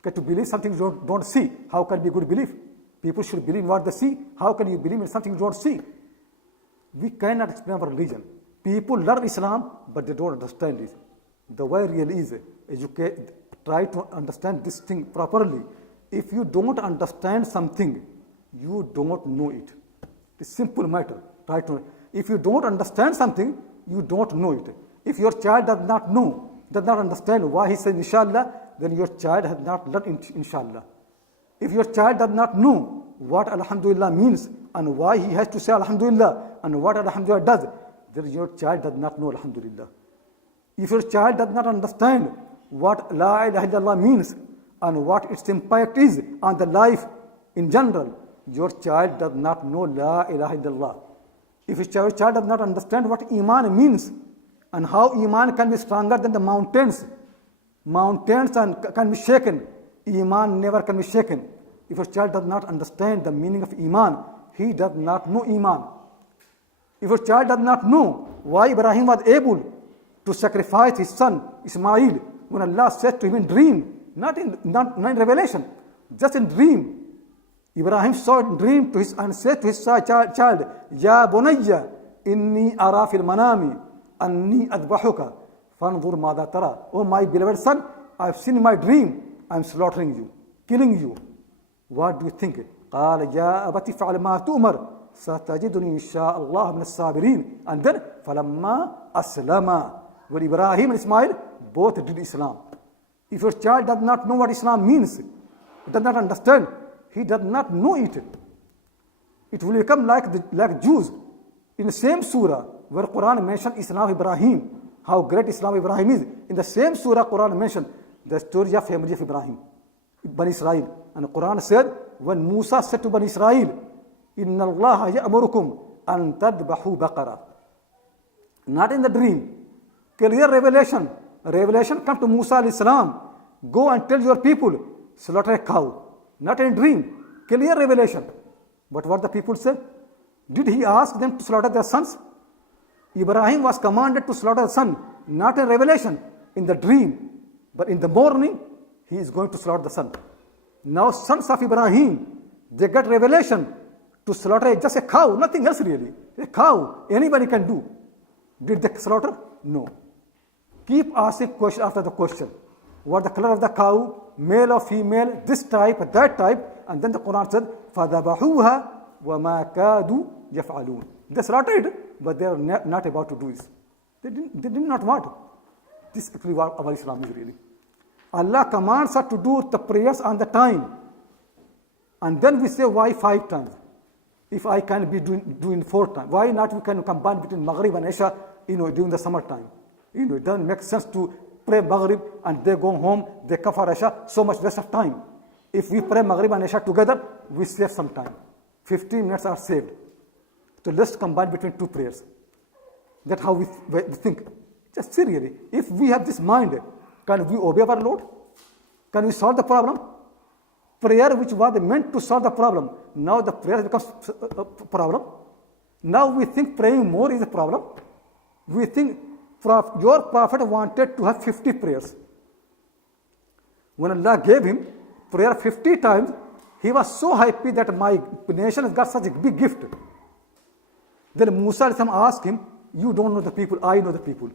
Okay, to believe something you don't see, how can it be good belief? People should believe in what they see. How can you believe in something you don't see? We cannot explain our religion. People learn Islam, but they don't understand it. The way really is, try to understand this thing properly. If you don't understand something, you don't know it. It's a simple matter. If you don't understand something, you don't know it. If your child does not know, does not understand why he says inshallah, then your child has not learned inshallah. If your child does not know what alhamdulillah means and why he has to say alhamdulillah and what alhamdulillah does, then your child does not know alhamdulillah. If your child does not understand what la ilaha illallah means and what its impact is on the life in general, your child does not know la ilaha illallah. If your child does not understand what iman means and how iman can be stronger than the mountains can be shaken, iman never can be shaken. If your child does not understand the meaning of iman, he does not know iman. If your child does not know why Ibrahim was able to sacrifice his son Ismail when Allah said to him in dream, not in revelation, just in dream. Ibrahim saw in dream to his and said to his child, Ya bunayya inni ara fil manami anni adbahuka fanzur madha tara. Oh my beloved son, I have seen in my dream, I am slaughtering you, killing you. What do you think? قال يا أبت فعل ما تؤمر ستجدني إن شاء الله من الصابرين. And then فلما أسلما, when Ibrahim and Ismail both did Islam. If your child does not know what Islam means, does not understand, he does not know it. It will become like Jews. In the same surah where Quran mentioned Islam of Ibrahim, how great Islam of Ibrahim is, in the same surah Quran mentioned the story of family of Ibrahim, Bani Israel. And the Quran said, when Musa said to Bani Israel, Inna Allah ya'murukum an tadbahu baqara. Not in the dream. Clear revelation. Revelation come to Musa alayhi salam. Go and tell your people, slaughter a cow. Not in dream. Clear revelation. But what the people said? Did he ask them to slaughter their sons? Ibrahim was commanded to slaughter a son, not in revelation, in the dream. But in the morning, he is going to slaughter the son. Now sons of Ibrahim, they get revelation to slaughter just a cow, nothing else really. A cow, anybody can do. Did they slaughter? No. Keep asking question after the question. What the color of the cow, male or female, this type, that type, and then the Quran said, فَذَبَحُوهَا وَمَا كَادُوا يَفْعَلُونَ. They slaughtered, but they are not about to do this. They did not want. This is actually what our Islam is really. Allah commands us to do the prayers on the time. And then we say, why 5 times? If I can be doing 4 times, why not we can combine between Maghrib and Isha, during the summertime? It doesn't make sense to pray Maghrib and they go home, they come for Isha, so much waste of time. If we pray Maghrib and Isha together, we save some time. 15 minutes are saved. So let's combine between 2 prayers. That's how we think. Just seriously, if we have this mind, can we obey our Lord? Can we solve the problem? Prayer which was meant to solve the problem, now the prayer becomes a problem. Now we think praying more is a problem. We think your prophet wanted to have 50 prayers. When Allah gave him prayer 50 times, he was so happy that my nation has got such a big gift. Then Musa asked him, you don't know the people, I know the people.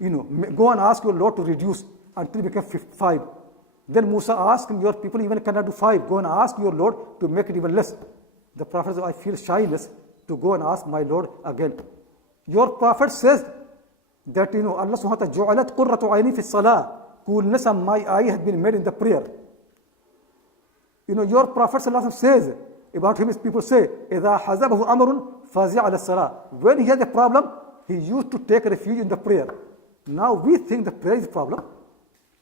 Go and ask your Lord to reduce until it became 5. Then Musa asked him, your people even cannot do 5. Go and ask your Lord to make it even less. The prophet said, I feel shyness to go and ask my Lord again. Your prophet says that, Allah subhanahu wa ta'ala, جُعَلَتْ قُرَّةُ عَيْنِي فِي الصَّلَاةِ, coolness of my eye has been made in the prayer. Your prophet says about him, his people say, إِذَا حَزَبَهُ أَمْرٌ فَازِعَ عَلَى الصَّلَاةِ. When he has a problem, he used to take refuge in the prayer. Now we think the prayer is a problem.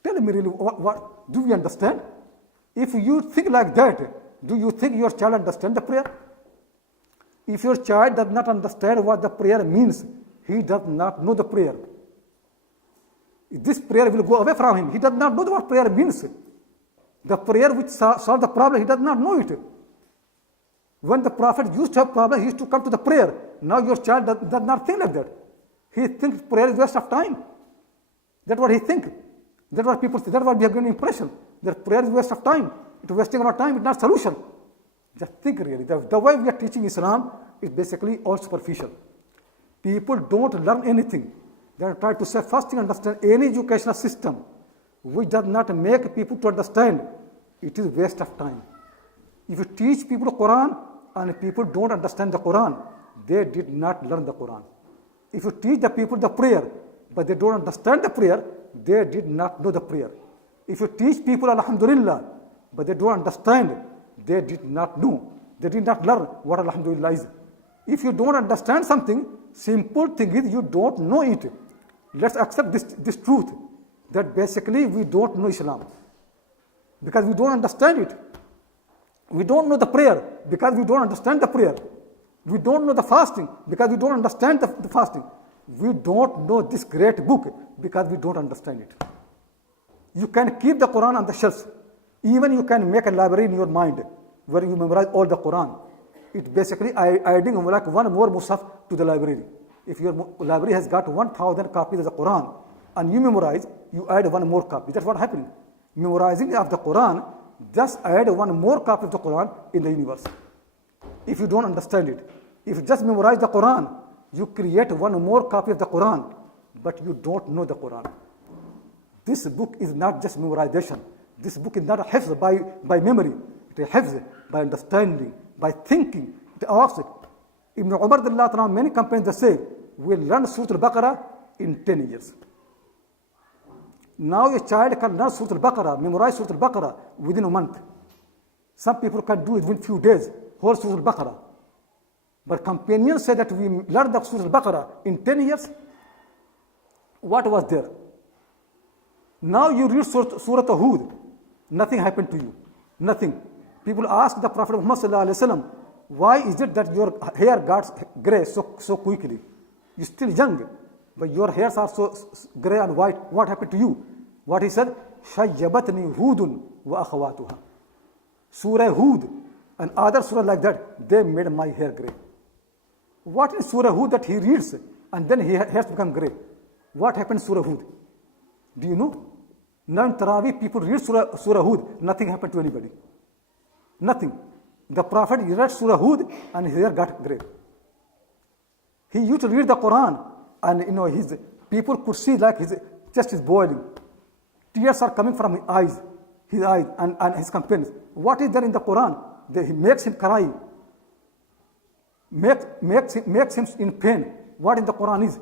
Tell me really, what do we understand? If you think like that, do you think your child understands the prayer? If your child does not understand what the prayer means, he does not know the prayer. This prayer will go away from him. He does not know what prayer means. The prayer which solves the problem, he does not know it. When the prophet used to have problem, he used to come to the prayer. Now your child does not think like that. He thinks prayer is waste of time. That's what he thinks. That's what people say. That's what we have given impression. That prayer is waste of time. It's wasting our time. It's not solution. Just think really. The way we are teaching Islam is basically all superficial. People don't learn anything. They try to say first thing, understand any educational system which does not make people to understand. It is waste of time. If you teach people the Quran and people don't understand the Quran, they did not learn the Quran. If you teach the people the prayer, but they don't understand the prayer, they did not know the prayer. If you teach people Alhamdulillah, but they don't understand, they did not know. They did not learn what Alhamdulillah is. If you don't understand something, simple thing is you don't know it. Let's accept this truth, that basically we don't know Islam because we don't understand it. We don't know the prayer because we don't understand the prayer. We don't know the fasting because we don't understand the fasting. We don't know this great book because we don't understand it. You can keep the Quran on the shelves. Even you can make a library in your mind where you memorize all the Quran. It basically adding like one more mushaf to the library. If your library has got 1,000 copies of the Quran and you memorize, you add one more copy. That's what happening. Memorizing of the Quran, just add one more copy of the Quran in the universe. If you don't understand it, if you just memorize the Quran, you create one more copy of the Quran, but you don't know the Quran. This book is not just memorization. This book is not a hifz by memory. It is hifz by understanding, by thinking. It asks. Ibn Umar, many companions, they say, we learn Surah Al-Baqarah in 10 years. Now a child can learn Surah Al-Baqarah, memorize Surah Al-Baqarah within a month. Some people can do it within few days, whole Surah Al-Baqarah. But companions say that we learned the Surah Al-Baqarah in 10 years. What was there? Now you read Surah Hud, nothing happened to you. Nothing. People ask the Prophet Muhammad sallallahu alaihi wasallam, why is it that your hair got gray so quickly? You're still young, but your hairs are so gray and white. What happened to you? What he said? Shayyabatni Hudun wa akhawatuha. Surah Hud and other surah like that, they made my hair gray. What is Surah Hud that he reads and then his hairs become gray? What happened to Surah Hud? Do you know? Now in Taraweeh, people read Surah Hud, nothing happened to anybody. Nothing. The Prophet read Surah Hud and his hair got gray. He used to read the Quran and his people could see like his chest is boiling. Tears are coming from his eyes and his companions. What is there in the Quran? He makes him cry. Makes him in pain. What in the Quran is?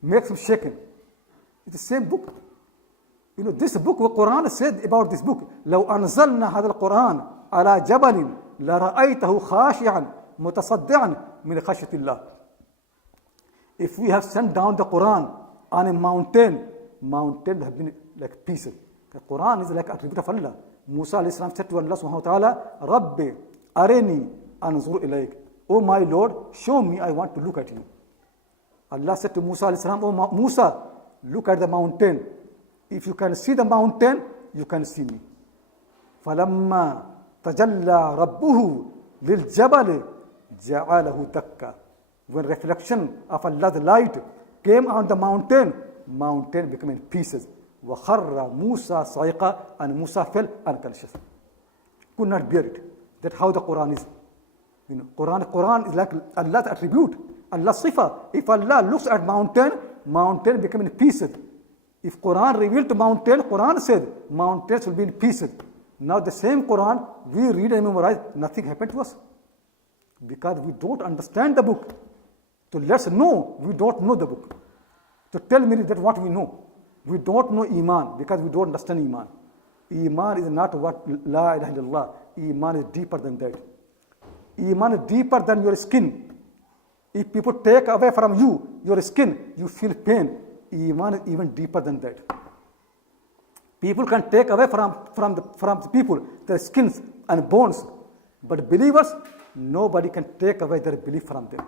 Makes him shaken. It's the same book. This book, what Quran said about this book, لو أنزلنا هذا القرآن على جبل لرأيته خاشعا متصدعا من خشية الله. If we have sent down the Quran on a mountain have been like pieces. The Quran is like a attribute of Allah. Musa alayhi salam said to Allah subhanahu wa ta'ala, Rabbi arini anzur ilayk. Oh my Lord, show me, I want to look at you. Allah said to Musa alayhi salam, oh Musa, look at the mountain. If you can see the mountain, you can see me. فَلَمَّا تَجَلَّى رَبُّهُ لِلْجَبَلِ جَعَلَهُ دَكَّةً. When reflection of Allah's light came on the mountain became in pieces. وَخَرَّ مُوسَى صَيْقًا. And Musa fell unconscious. Could not bear it. That's how the Quran is. Quran is like Allah's attribute, Allah's sifa. If Allah looks at mountain become in pieces. If Quran revealed to mountain, Quran said mountains will be in pieces. Now the same Quran we read and memorize, nothing happened to us. Because we don't understand the book. So let's know we don't know the book. So tell me that what we know. We don't know Iman because we don't understand Iman. Iman is not what La ilaha illallah. Iman is deeper than that. Iman is deeper than your skin. If people take away from you your skin, you feel pain. Iman is even deeper than that. People can take away from the people their skins and bones, but believers, nobody can take away their belief from them.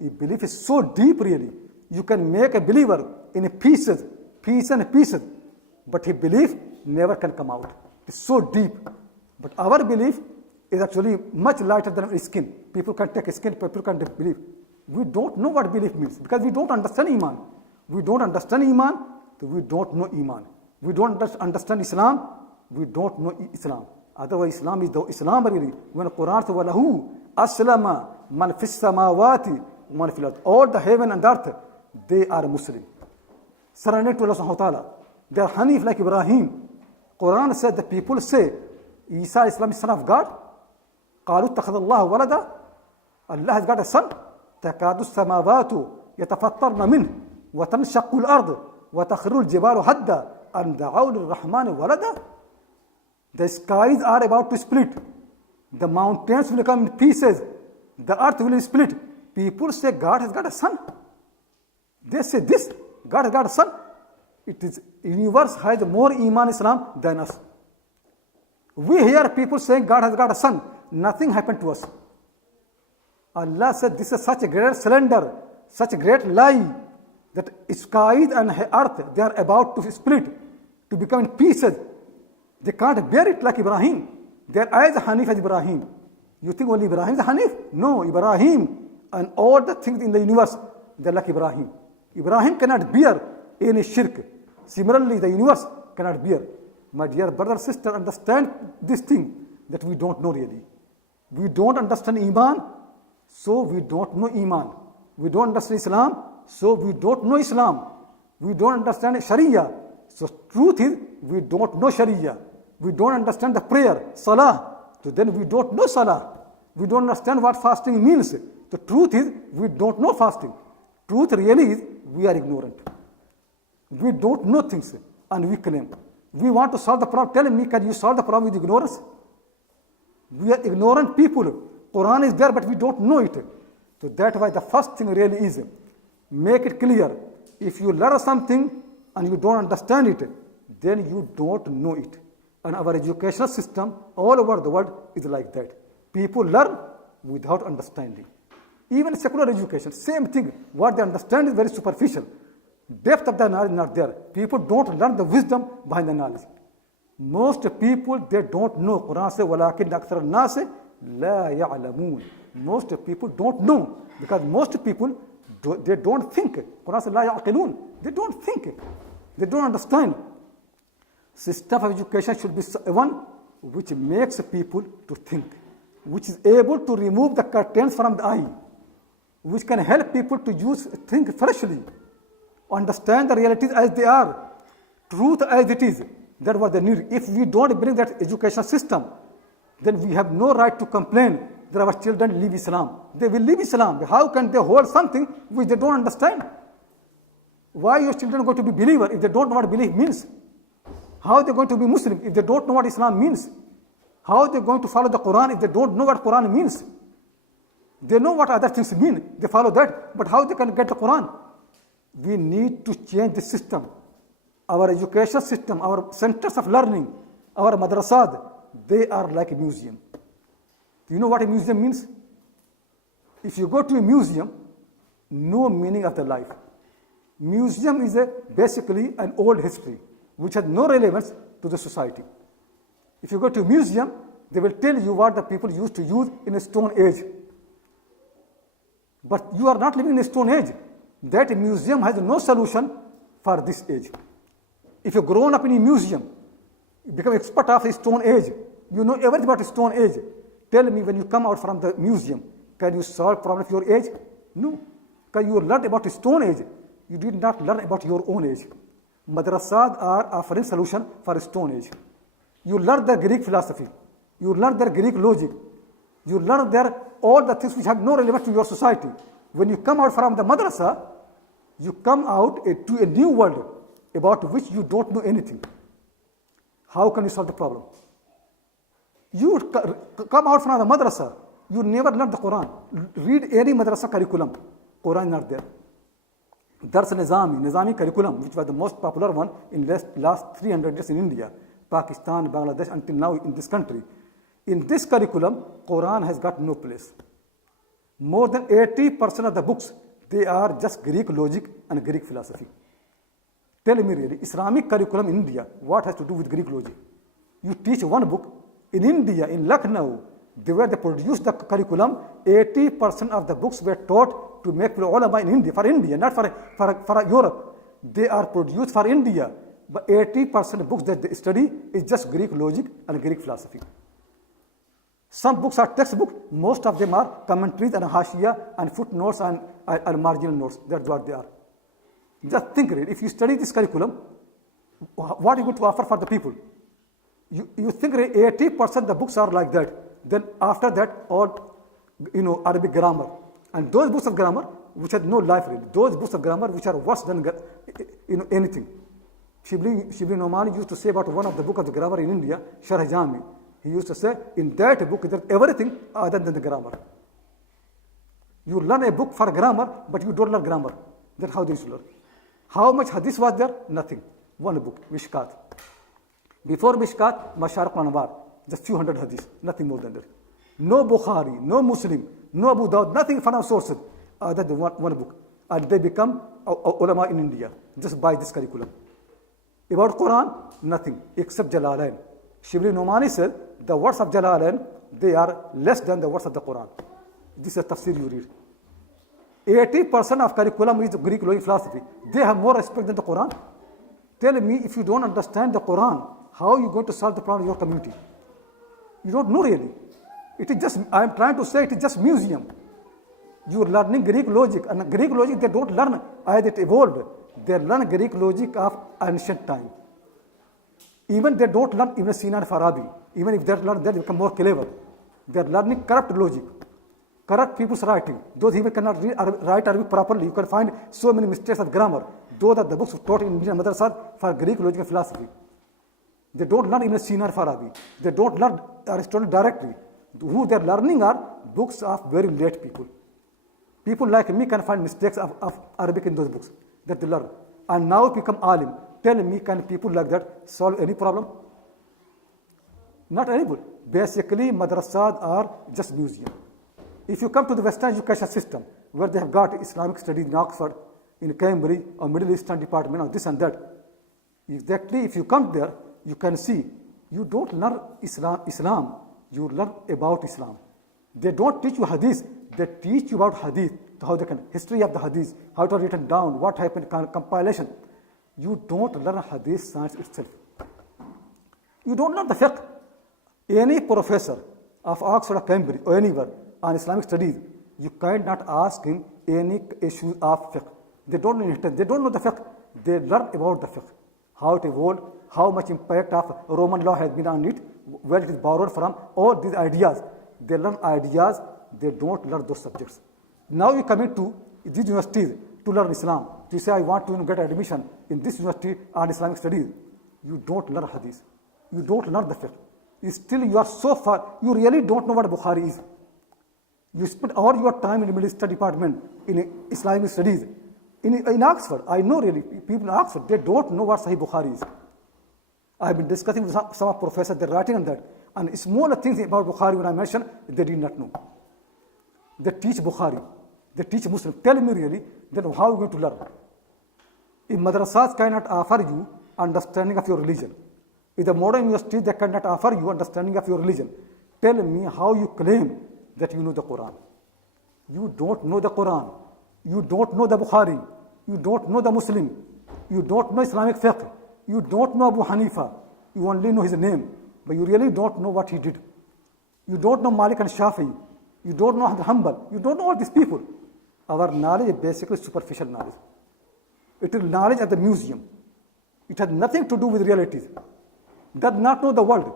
If belief is so deep, really, you can make a believer in pieces, but his belief never can come out. It's so deep. But our belief is actually much lighter than his skin. People can take skin, people can believe. We don't know what belief means because we don't understand Iman. We don't understand Iman, so we don't know Iman. We don't understand Islam, we don't know Islam. Otherwise, Islam is the Islam really. When the Quran says, وَلَهُ أَسْلَمَ مَنْ فِي السَّمَاوَاتِ وَمَنْ فِي الْأَرْضِ. All the heaven and earth, they are Muslim. Surrender to Allah subhanahu wa ta'ala. They are Hanif like Ibrahim. Quran said, the people say, Isa Islam is son of God. قَالُوا اتَّخَذَ اللَّهُ وَلَدًا. Allah has got a son. تَكَادُ السَّمَاوَاتُ يتفطرن منه وتنشق الأرض وتخر الجبال هدا أن دعوا للرحمن ولدا. The skies are about to split. The mountains will come in pieces. The earth will split. People say God has got a son. They say this, God has got a son. It is universe has more Iman Islam than us. We hear people saying God has got a son. Nothing happened to us. Allah said this is such a great slander, such a great lie, that skies and earth, they are about to split, to become in pieces. They can't bear it like Ibrahim. Their eyes are Hanif as Ibrahim. You think only Ibrahim is Hanif? No, Ibrahim and all the things in the universe, they are like Ibrahim. Ibrahim cannot bear any shirk. Similarly, the universe cannot bear. My dear brother, sister, understand this thing that we don't know really. We don't understand Iman, so we don't know Iman. We don't understand Islam, so we don't know Islam. We don't understand Sharia. So truth is, we don't know Sharia. We don't understand the prayer, Salah. So then we don't know Salah. We don't understand what fasting means. The truth is, we don't know fasting. Truth really is, we are ignorant. We don't know things and we claim. We want to solve the problem. Tell me, can you solve the problem with ignorance? We are ignorant people. Quran is there, but we don't know it. So that's why the first thing really is, make it clear. If you learn something and you don't understand it, then you don't know it. And our educational system all over the world is like that. People learn without understanding. Even secular education, same thing. What they understand is very superficial. Depth of the knowledge is not there. People don't learn the wisdom behind the knowledge. Most people, they don't know. Quran says, وَلَكِنَّ أَكْثَرَ النَّاسِ لَا يَعْلَمُونَ. Most people don't know, because most people, they don't think. Quran says, لَا يَعْقِلُونَ. They don't think. They don't understand. System of education should be one which makes people to think, which is able to remove the curtains from the eye, which can help people to think freshly, understand the realities as they are, truth as it is. That was the need. If we don't bring that education system, then we have no right to complain that our children leave Islam. They will leave Islam. How can they hold something which they don't understand? Why are your children going to be believers if they don't know what belief means? How are they going to be Muslim if they don't know what Islam means? How are they going to follow the Quran if they don't know what Quran means? They know what other things mean. They follow that. But how they can get the Quran? We need to change the system. Our education system, our centers of learning, our madrasad, they are like a museum. Do you know what a museum means? If you go to a museum, no meaning of the life. Museum is basically an old history which has no relevance to the society. If you go to a museum, they will tell you what the people used to use in a stone age. But you are not living in a stone age. That museum has no solution for this age. If you've grown up in a museum, you become expert of the stone age, you know everything about the stone age. Tell me, when you come out from the museum, can you solve problem of your age? No. Because you learned about the stone age, you did not learn about your own age. Madrasad are offering solution for stone age. You learn their Greek philosophy, you learn their Greek logic, you learn their all the things which have no relevance to your society. When you come out from the madrasa, you come out to a new world about which you don't know anything. How can you solve the problem? You come out from the madrasa, you never learn the Quran. Read any madrasa curriculum, Quran is not there. Dars Nizami curriculum, which was the most popular one in last 300 years in India, Pakistan, Bangladesh, until now in this country. In this curriculum, Quran has got no place. More than 80% of the books, they are just Greek logic and Greek philosophy. Tell me really, Islamic curriculum in India, what has to do with Greek logic? You teach one book. In India, in Lucknow, where they produced the curriculum, 80% of the books were taught to make ulama in India, for India, not for Europe. They are produced for India, but 80% of books that they study is just Greek logic and Greek philosophy. Some books are textbooks, most of them are commentaries and hashiya and footnotes and marginal notes. That's what they are. Just think, if you study this curriculum, what are you going to offer for the people? You think 80% of the books are like that. Then after that, all Arabic grammar. And those books of grammar, which has no life really. Those books of grammar which are worse than anything. Shibli Nomani used to say about one of the book of the grammar in India, Sharh Jami. He used to say, in that book there's everything other than the grammar. You learn a book for grammar, but you don't learn grammar. That's how they used to learn. How much hadith was there? Nothing. One book, Mishkat. Before Mishkat, Masharq Anwar. Just few hundred hadiths, nothing more than that. No Bukhari, no Muslim, no Abu Dawud, nothing from sources other than one book. And they become ulama in India just by this curriculum. About Quran, nothing except Jalalain. Shibli Nomani said the words of Jalalain, they are less than the words of the Quran. This is tafsir you read. 80% of curriculum is Greek logic philosophy. They have more respect than the Quran. Tell me, if you don't understand the Quran, how are you going to solve the problem in your community? You don't know really. It is just, I am trying to say, it is just museum. You are learning Greek logic, and Greek logic they don't learn as it evolved. They learn Greek logic of ancient time. Even they don't learn Ibn Sina and Farabi. Even if they learn, they become more clever. They are learning corrupt logic, corrupt people's writing. Those even cannot write Arabic properly. You can find so many mistakes of grammar. Those are the books taught in Indian madrasas for Greek logic and philosophy. They don't learn Ibn Sina or Farabi. They don't learn Aristotle directly. Who they are learning are books of very late people. People like me can find mistakes of Arabic in those books that they learn. And now become alim. Tell me, can people like that solve any problem? Not able. Basically, madrasas are just museum. If you come to the Western education system, where they have got Islamic studies in Oxford, in Cambridge, or Middle Eastern department, or this and that, exactly, if you come there, you can see, you don't learn Islam, you learn about Islam. They don't teach you hadith, they teach you about hadith, how they can, history of the hadith, how it was written down, what happened, compilation. You don't learn hadith science itself. You don't learn the fiqh. Any professor of Oxford or Cambridge or anywhere on Islamic studies, you cannot ask him any issues of fiqh. They don't know the fiqh. They learn about the fiqh, how it evolved, how much impact of Roman law has been on it, where it is borrowed from, all these ideas. They learn ideas, they don't learn those subjects. Now you come into these universities to learn Islam. You say, I want to get admission in this university on Islamic studies. You don't learn hadith. You don't learn the fiqh. Still you are so far, you really don't know what Bukhari is. You spend all your time in the Middle Eastern department in Islamic studies. In Oxford, I know really, people in Oxford, they don't know what Sahih Bukhari is. I've been discussing with some professors, they're writing on that. And smaller things about Bukhari when I mentioned, they did not know. They teach Bukhari, they teach Muslim. Tell me really, then how are you going to learn? If madrasas cannot offer you understanding of your religion, if the modern universities they cannot offer you understanding of your religion, tell me how you claim that you know the Quran. You don't know the Quran. You don't know the Bukhari. You don't know the Muslim. You don't know Islamic fiqh. You don't know Abu Hanifa. You only know his name, but you really don't know what he did. You don't know Malik and Shafi'i. You don't know Hanbal. You don't know all these people. Our knowledge is basically superficial knowledge. It is knowledge at the museum. It has nothing to do with realities. Does not know the world.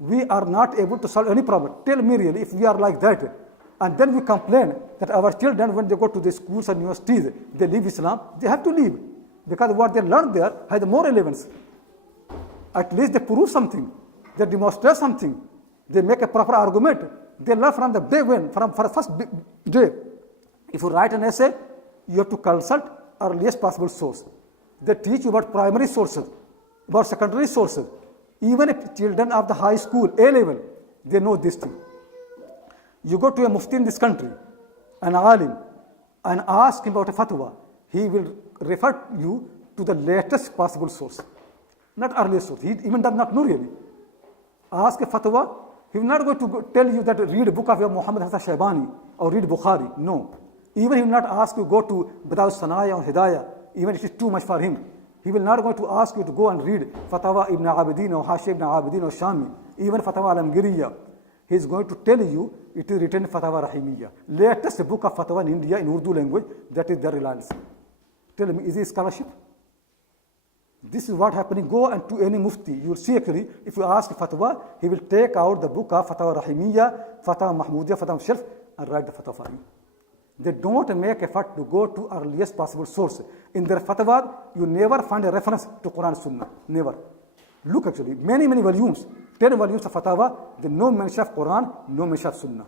We are not able to solve any problem. Tell me really, if we are like that, and then we complain that our children, when they go to the schools and universities, they leave Islam, they have to leave. Because what they learn there has more relevance. At least they prove something. They demonstrate something. They make a proper argument. They learn from the day when, from first day. If you write an essay, you have to consult earliest possible source. They teach you about primary sources, about secondary sources. Even if children of the high school, A level, they know this thing. You go to a mufti in this country, an alim, and ask him about a fatwa. He will refer you to the latest possible source, not earliest source. He even does not know really. Ask a fatwa, he will not going to tell you that read a book of Muhammad Hassan Shaybani or read Bukhari. No. Even he will not ask you go to Badaw Sanaya or Hidayah, even if it is too much for him. He will not going to ask you to go and read Fatawa Ibn Abidin or Hashim Ibn Abidin or Shami, even Fatawa Al-Amgiriya. He is going to tell you it is written in Fatawa Rahimiyya. Latest book of Fatawa in India in Urdu language, that is their reliance. Tell me, is it scholarship? This is what happening. Go and to any mufti, you will see actually, if you ask Fatwa, he will take out the book of Fatawa Rahimiyya, Fatawa Mahmudiyya, Fatawa Sharf, and write the Fatwa for you. They don't make effort to go to earliest possible source. In their fatwa, you never find a reference to Quran Sunnah. Never. Look actually, many volumes, 10 volumes of fatwa, there's no mention of Quran, no mention of Sunnah.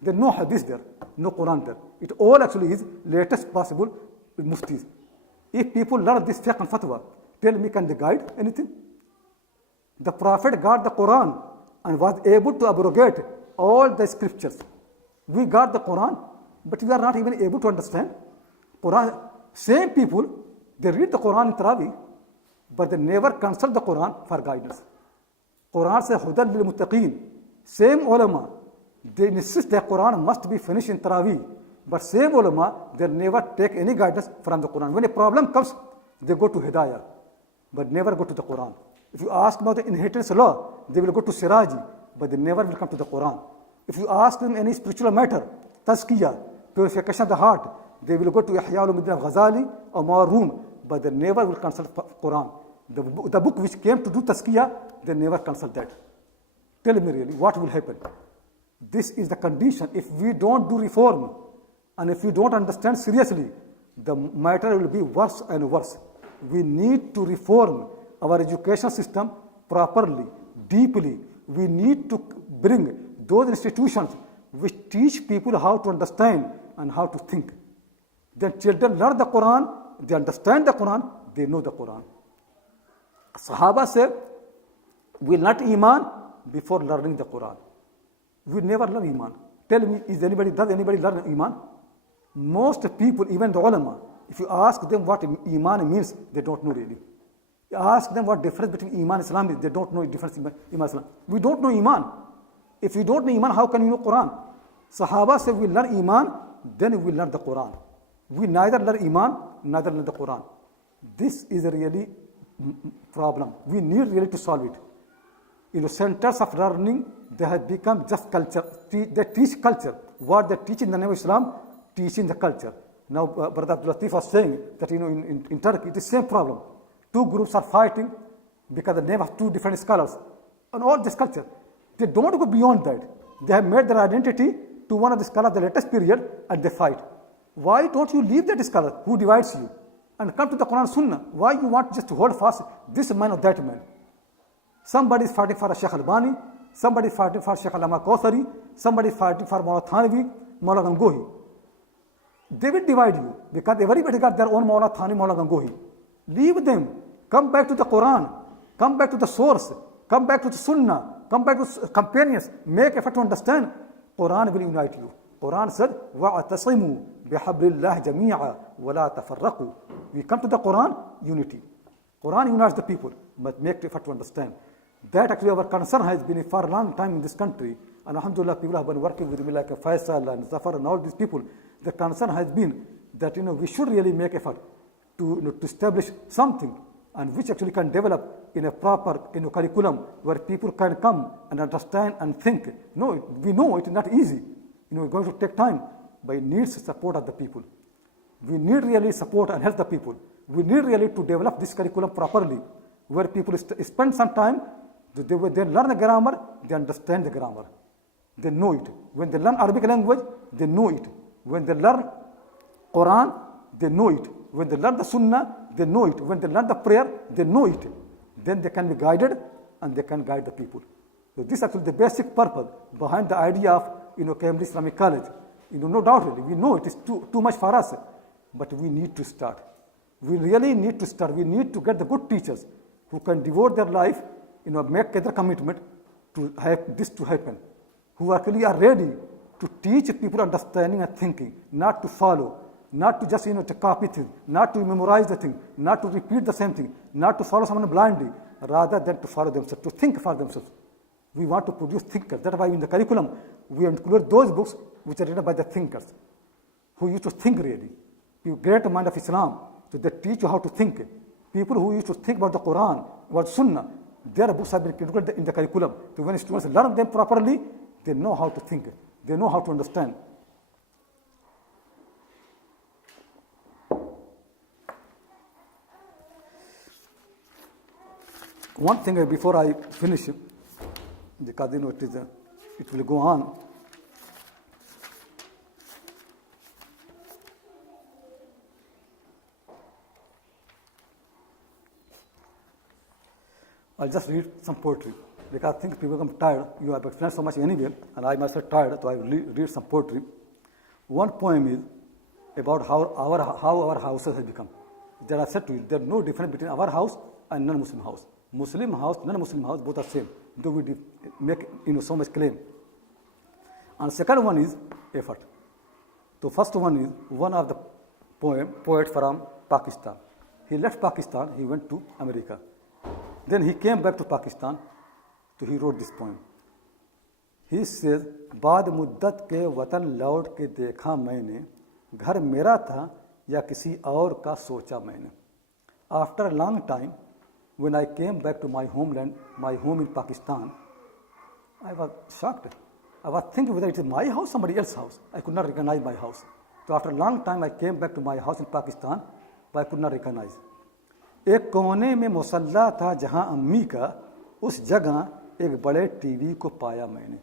There's no hadith there, no Quran there. It all actually is latest possible muftis. If people learn this fiqh and fatwa, tell me, can they guide anything? The Prophet got the Quran and was able to abrogate all the scriptures. We got the Quran, but we are not even able to understand Quran. Same people, they read the Quran in Tarawih, but they never consult the Quran for guidance. Quran says, Hudan lil muttaqeen. Same ulama, they insist that Quran must be finished in Tarawih, but same ulama, they never take any guidance from the Quran. When a problem comes, they go to Hidayah, but never go to the Quran. If you ask about the inheritance law, they will go to Siraji, but they never will come to the Quran. If you ask them any spiritual matter, tazkiyah, purification of the heart, they will go to Ihya al-Muddin al-Ghazali or Mawarun, but they never will consult Quran. The book which came to do tazkiyah, they never consult that. Tell me really, what will happen? This is the condition. If we don't do reform, and if we don't understand seriously, the matter will be worse and worse. We need to reform our education system properly, deeply. We need to bring those institutions which teach people how to understand and how to think. Then children learn the Quran, they understand the Quran, they know the Quran. Sahaba said, we learn Iman before learning the Quran. We never learn Iman. Tell me, does anybody learn Iman? Most people, even the ulama, if you ask them what Iman means, they don't know really. You ask them what difference between Iman and Islam is, they don't know the difference between Iman and Islam. We don't know Iman. If we don't know Iman, how can we know Quran? Sahaba say we learn Iman, then we learn the Quran. We neither learn Iman, neither learn the Quran. This is a really problem. We need really to solve it. Centers of learning, they have become just culture. They teach culture. What they teach in the name of Islam, teaching the culture. Now, Brother Abdul Latif was saying that in Turkey, it is the same problem. Two groups are fighting because the name of two different scholars. And all this culture, they don't go beyond that. They have made their identity to one of the scholars of the latest period and they fight. Why don't you leave that scholar who divides you and come to the Quran Sunnah? Why you want just to hold fast this man or that man? Somebody is fighting for Sheikh Albani, somebody is fighting for Sheikh Allama Kauthari, somebody is fighting for Maulana Thanvi, Maulana Gangohi. They will divide you because everybody got their own Maulana Thani, Maulana Gangohi. Leave them. Come back to the Quran. Come back to the source. Come back to the Sunnah. Come back to companions. Make effort to understand. Quran will unite you. Quran said, وَاعْتَصِمُوا بِحَبْلِ اللَّهِ جَمِيعًا وَلَا تَفَرَّقُوا. We come to the Quran, unity. Quran unites the people, but make effort to understand. That actually our concern has been for a long time in this country. And alhamdulillah, people have been working with me like Faisal and Zafar and all these people. The concern has been that we should really make effort to establish something and which actually can develop in a proper curriculum where people can come and understand and think. No, we know it is not easy. It's going to take time, but it needs support of the people. We need really support and help the people. We need really to develop this curriculum properly, where people spend some time, they learn the grammar, they understand the grammar. They know it. When they learn Arabic language, they know it. When they learn Quran, they know it. When they learn the Sunnah, they know it. When they learn the prayer, they know it. Then they can be guided and they can guide the people. So this is actually the basic purpose behind the idea of Cambridge Islamic College. No doubt really, we know it is too much for us, but we need to start. We really need to start. We need to get the good teachers who can devote their life, make their commitment to have this to happen, who actually are ready to teach people understanding and thinking, not to follow, not to just to copy things, not to memorize the thing, not to repeat the same thing, not to follow someone blindly, rather than to follow themselves, to think for themselves. We want to produce thinkers. That's why in the curriculum we include those books which are written by the thinkers, who used to think really. You get the mind of Islam, so they teach you how to think. People who used to think about the Quran, about Sunnah, their books have been included in the curriculum. So when students learn them properly, they know how to think. They know how to understand. One thing before I finish, because it will go on. I'll just read some poetry because I think people become tired. You have explained so much anyway, and I myself tired, so I will read some poetry. One poem is about how our houses have become. That I said to you, there is no difference between our house and non-Muslim house. Muslim house, non-Muslim house, both are same. Though we make so much claim. And second one is effort. The first one is one of the poet from Pakistan. He left Pakistan, he went to America. Then he came back to Pakistan, so he wrote this poem. He says, बाद मुद्दत के वतन लौट के देखा मैंने, घर मेरा था या किसी और का सोचा मैंने. After a long time, when I came back to my homeland, my home in Pakistan, I was shocked. I was thinking whether it is my house, somebody else's house. I could not recognize my house. So after a long time, I came back to my house in Pakistan, but I could not recognize. एक कोने में मुसल्ला था जहां अम्मी का, उस जगह एक बड़े टीवी को पाया मैंने.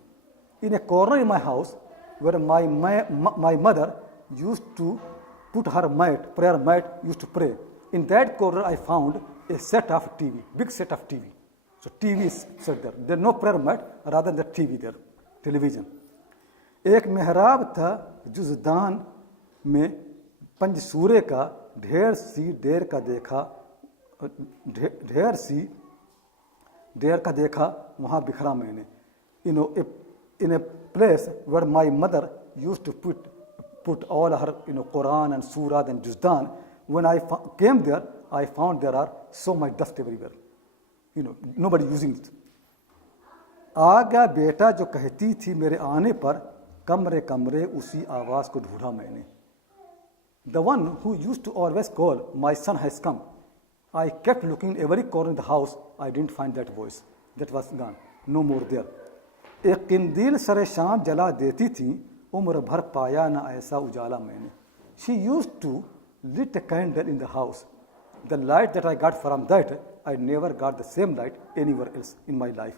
In a corner in my house where my mother used to put her mat, prayer mat, used to pray. In that corner I found a set of TV, big set of TV. So TV is set there. There is no prayer mat, rather than the TV there, television. एक मेहराब था जुज़दान में पंज सूरे का ढेर सी देर का देखा वहाँ बिखरा मैंने. In a place where my mother used to put all her Quran and Surah and Juzdan, when I came there, I found there are so much dust everywhere. Nobody using it. आ गया बेटा जो कहती थी मेरे आने पर, कमरे कमरे उसी आवाज़ को ढूंढा मैंने. The one who used to always call, my son has come. I kept looking every corner in the house. I didn't find that voice. That was gone. No more there. एक किंदील सरे शाम जला देती थी, उम्र भर पाया ना ऐसा उजाला मैंने. She used to lit a candle in the house. The light that I got from that, I never got the same light anywhere else in my life.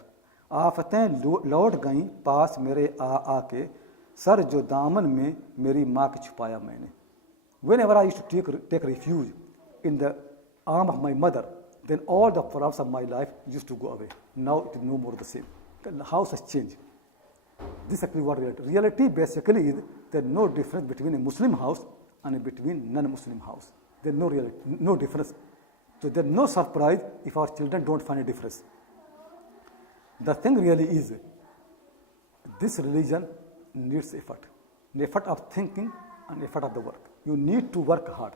आफतें लौट गईं पास मेरे आके, सर जो दामन में मेरी माँ के छुपाया मैंने. Whenever I used to take refuge in the arm of my mother, then all the problems of my life used to go away. Now it is no more the same. The house has changed. This is actually what reality. Reality basically is there is no difference between a Muslim house and between non-Muslim house. There is no reality, no difference. So there is no surprise if our children don't find a difference. The thing really is, this religion needs effort. An effort of thinking and effort of the work. You need to work hard.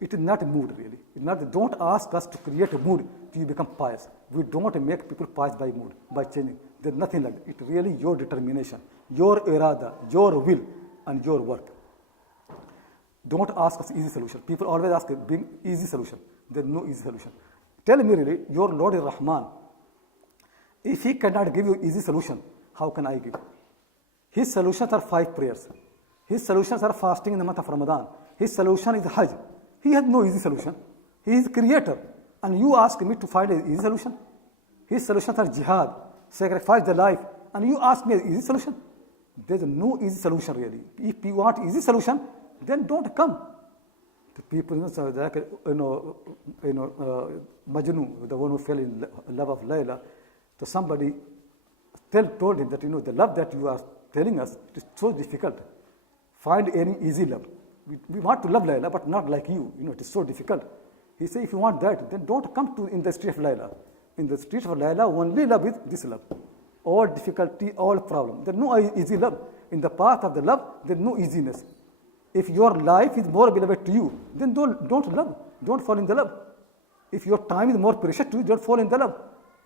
It is not a mood really. It's not, don't ask us to create a mood till you become pious. We don't make people pious by mood, by changing. There's nothing like that. It's really your determination, your irada, your will, and your work. Don't ask us easy solution. People always ask bring easy solution. There's no easy solution. Tell me really, your Lord is Rahman. If He cannot give you easy solution, how can I give? His solutions are 5 prayers. His solutions are fasting in the month of Ramadan. His solution is Hajj. He has no easy solution. He is the creator. And you ask me to find an easy solution? His solutions are jihad, sacrifice the life. And you ask me an easy solution? There is no easy solution really. If you want easy solution, then don't come. The people, Majnu, the one who fell in love of Layla, so somebody told him that, the love that you are telling us is so difficult. Find any easy love. We want to love Layla, but not like you. It is so difficult. He said, if you want that, then don't come in the street of Layla. In the street of Layla, only love is this love. All difficulty, all problem. There is no easy love. In the path of the love, there is no easiness. If your life is more beloved to you, then don't love. Don't fall in the love. If your time is more precious to you, don't fall in the love.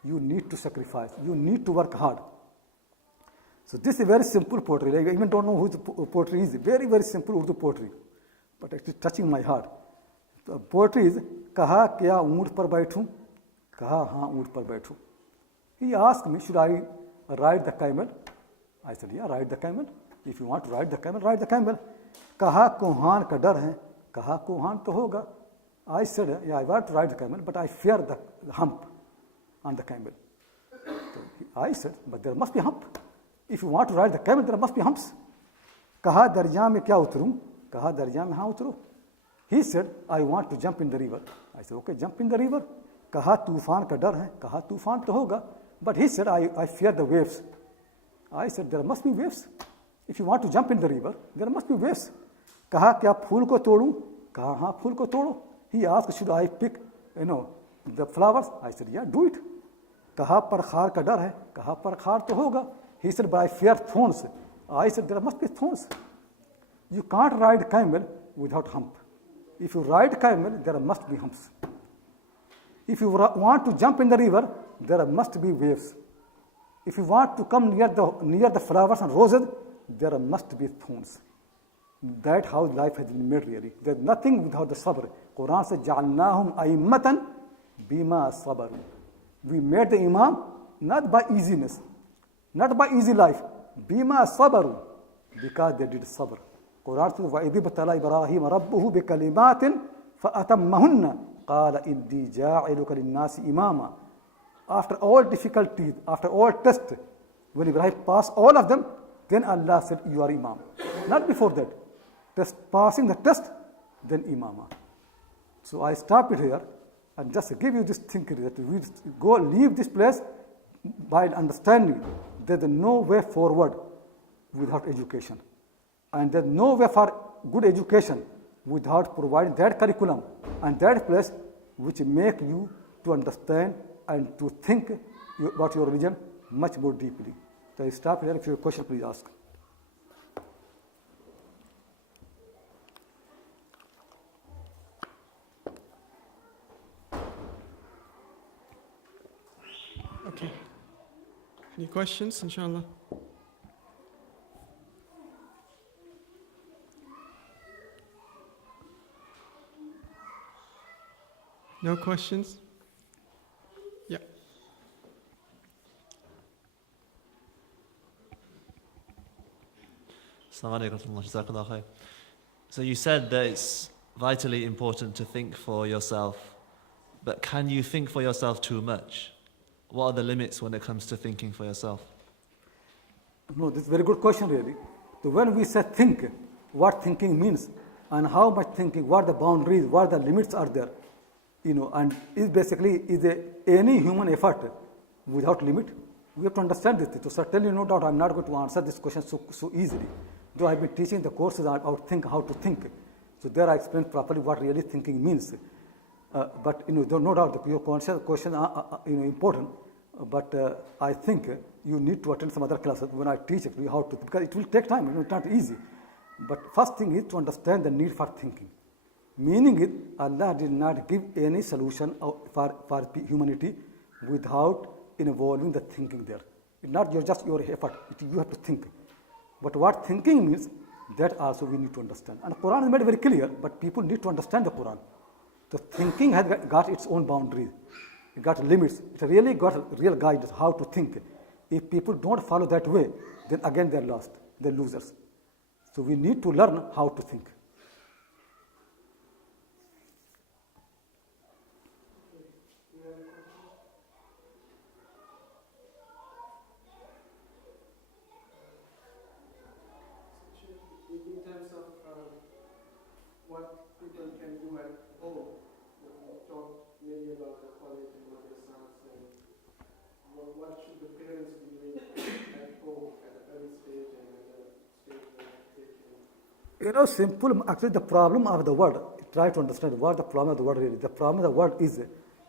You need to sacrifice. You need to work hard. So this is very simple poetry. I even don't know who the poetry is. Very, very simple Urdu poetry. But it is touching my heart. The poetry is, कहा क्या ऊँट पर बैठूं? कहा हाँ ऊँट पर बैठूं. He asked me, should I ride the camel? I said, yeah, ride the camel. If you want to ride the camel, ride the camel. कहा कोहान का डर है. कहा कोहान तो होगा. I said, yeah, I want to ride the camel, but I fear the hump on the camel. So I said, but there must be hump. If you want to ride the camel, there must be humps. कहा दरिया में क्या उतरूं? कहा दरिया में हाँ उतरो. He said, I want to jump in the river. I said, okay, jump in the river. कहा तूफान का डर है, कहा तूफान तो होगा. But he said, I fear the waves. I said, there must be waves. If you want to jump in the river, there must be waves. कहा क्या फूल को तोड़ूं? कहा हाँ फूल को तोड़ो. He asked, should I pick, the flowers? I said, yeah, do it. कहा परखार का डर है, कहा परखार तो होगा. He said, but I fear thorns. I said, there must be thorns. You can't ride camel without hump. If you ride camel, there must be humps. If you want to jump in the river, there must be waves. If you want to come near the flowers and roses, there must be thorns. That's how life has been made really. There's nothing without the sabr. Quran says, جَعَلْنَاهُمْ أَئِمَّةً بِمَا صَبَرُوا. We made the imam not by easiness, not by easy life, بِمَا صَبَرُوا, because they did sabr. Quran says, وَإِذِ ابْتَلَى إِبْرَاهِيمَ رَبُّهُ بِكَلِمَاتٍ فَأَتَمَّهُنَّ قَالَ إِنِّي جَاعِلُكَ لِلنَّاسِ إِمَامًا. After all difficulties, after all tests, when Ibrahim passed all of them, then Allah said, you are imam. Not before that. Passing the test, then imama. So I stop it here and just give you this thinking that we leave this place by understanding there's no way forward without education. And there's no way for good education without providing that curriculum and that place which make you to understand and to think about your religion much more deeply. So I stop here. If you have a question, please ask. Okay. Any questions, inshallah? No questions? Yeah. Assalamu alaikum wa jazakallah khair. So you said that it's vitally important to think for yourself, but can you think for yourself too much? What are the limits when it comes to thinking for yourself? No, this is a very good question really. So when we say think, what thinking means and how much thinking, what the boundaries, what the limits are there, and is any human effort without limit? We have to understand this. So certainly no doubt I'm not going to answer this question so easily. Though I've been teaching the courses about how to think. So there I explained properly what really thinking means. But no doubt your question are important. But I think you need to attend some other classes when I teach it, how to, because it will take time. It's not easy. But first thing is to understand the need for thinking. Meaning it, Allah did not give any solution for humanity without involving the thinking there. It's not just your effort. You have to think. But what thinking means, that also we need to understand. And the Quran is made very clear, but people need to understand the Quran. The thinking has got its own boundaries. It got limits. It really got real guidance how to think. If people don't follow that way, then again they're lost. They're losers. So we need to learn how to think. In terms of what people can do at home, we talked mainly about the college and madrasas, and what should the parents be doing at home at an early stage and at a stage where they can... Simple. Actually, the problem of the word, try to understand what the problem of the word really. The problem of the word is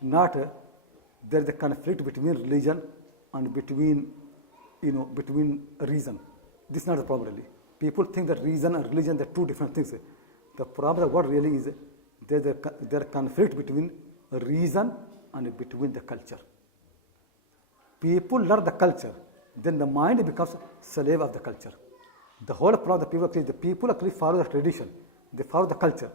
not there is a conflict between religion and between reason. This is not the problem really. People think that reason and religion are two different things. The problem of the word really is there's a conflict between reason and between the culture. People learn the culture, then the mind becomes slave of the culture. The whole problem the people actually follow the tradition. They follow the culture.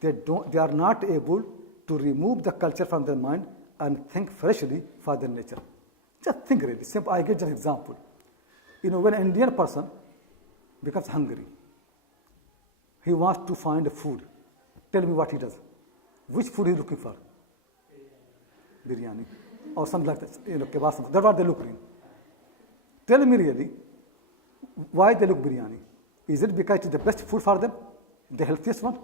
They are not able to remove the culture from their mind and think freshly for their nature. Just think really. Simple. I give just an example. When an Indian person becomes hungry, he wants to find food. Tell me what he does. Which food he is looking for? Biryani. Or something like that. Kebab. That's what they look for. Tell me really, why they look biryani? Is it because it is the best food for them? The healthiest one?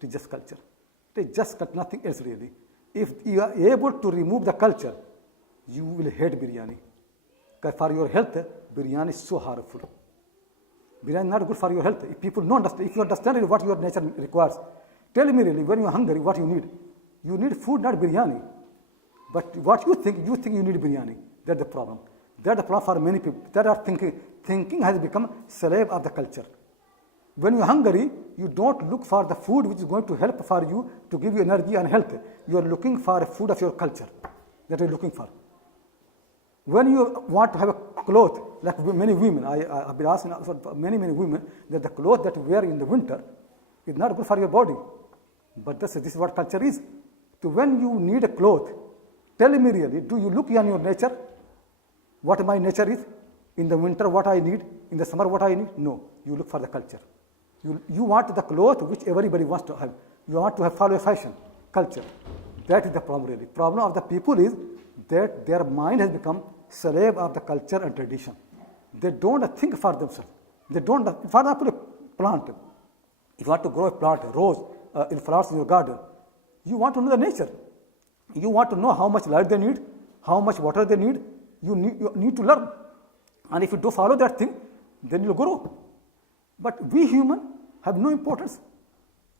It is just culture. It is just nothing else really. If you are able to remove the culture, you will hate biryani. Because for your health, biryani is so harmful. Biryani is not good for your health. If people don't understand, if you understand really what your nature requires, tell me really, when you are hungry, what you need. You need food, not biryani. But what you think you need biryani. That's the problem. That's the problem for many people. That are thinking has become slave of the culture. When you are hungry, you don't look for the food which is going to help for you to give you energy and health. You are looking for a food of your culture. That you are looking for. When you want to have a cloth, like many women, I've been asking many women that the cloth that you wear in the winter is not good for your body. But this is what culture is. So when you need a cloth, tell me really, do you look on your nature? What my nature is? In the winter, what I need? In the summer, what I need? No. You look for the culture. You want the cloth which everybody wants to have. You want to follow a fashion, culture. That is the problem really. Problem of the people is that their mind has become slave of the culture and tradition. They don't think for themselves. They don't, for example, a plant. If you want to grow a plant, a rose, in flowers in your garden, you want to know the nature. You want to know how much light they need, how much water they need. You need to learn. And if you do follow that thing, then you'll grow. But we human have no importance.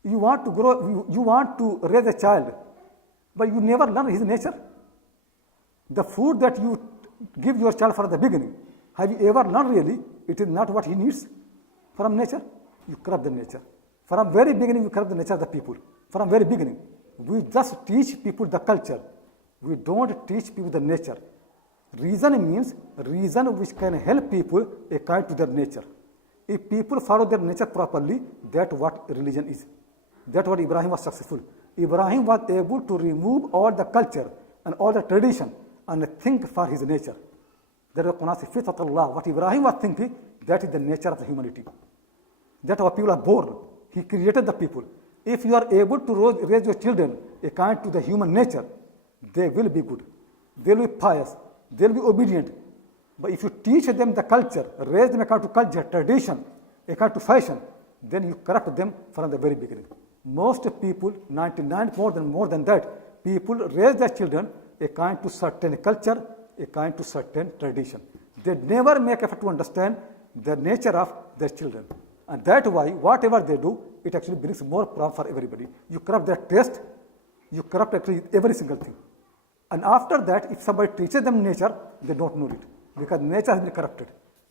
You want to grow, you want to raise a child, but you never learn his nature. The food that you give your child from the beginning, have you ever learned really? It is not what he needs from nature. You corrupt the nature. From very beginning, you corrupt the nature of the people. From very beginning, we just teach people the culture. We don't teach people the nature. Reason means reason which can help people according to their nature. If people follow their nature properly, that's what religion is. That's what Ibrahim was successful. Ibrahim was able to remove all the culture and all the tradition and think for his nature. That is Quran. What Ibrahim was thinking, that is the nature of the humanity. That's how people are born. He created the people. If you are able to raise your children according to the human nature, they will be good. They will be pious. They will be obedient. But if you teach them the culture, raise them according to culture, tradition, according to fashion, then you corrupt them from the very beginning. Most people, 99 more than that, people raise their children according to certain culture, according to certain tradition. They never make effort to understand the nature of their children. And that's why whatever they do, it actually brings more problem for everybody. You corrupt their taste, you corrupt actually every single thing. And after that, if somebody teaches them nature, they don't know it. Because nature has been corrupted.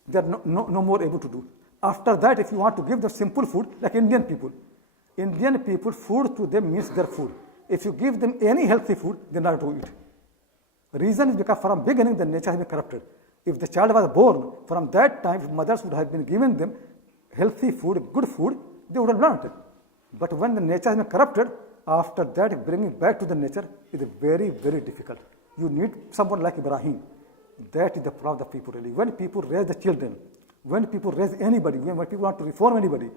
They are no more able to do. After that, if you want to give them simple food, like Indian people, food to them means their food. If you give them any healthy food, they not do it. The reason is because from beginning, the nature has been corrupted. If the child was born, from that time, if mothers would have been giving them healthy food, good food, they would have learned it. But when the nature has been corrupted, after that, bringing back to the nature is very, very difficult. You need someone like Ibrahim. That is the problem of people really. When people raise the children, when people raise anybody, when people want to reform anybody,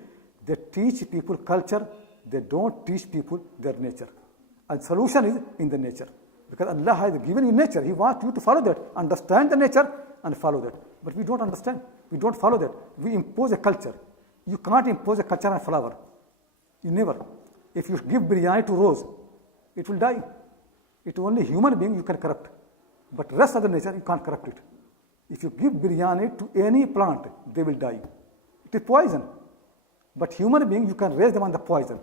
they teach people culture, they don't teach people their nature. And solution is in the nature. Because Allah has given you nature. He wants you to follow that. Understand the nature and follow that. But we don't understand. We don't follow that. We impose a culture. You can't impose a culture on flower. You never. If you give biryani to rose, it will die. It's only human being you can corrupt. But rest of the nature, you can't corrupt it. If you give biryani to any plant, they will die. It is poison. But human being, you can raise them on the poison.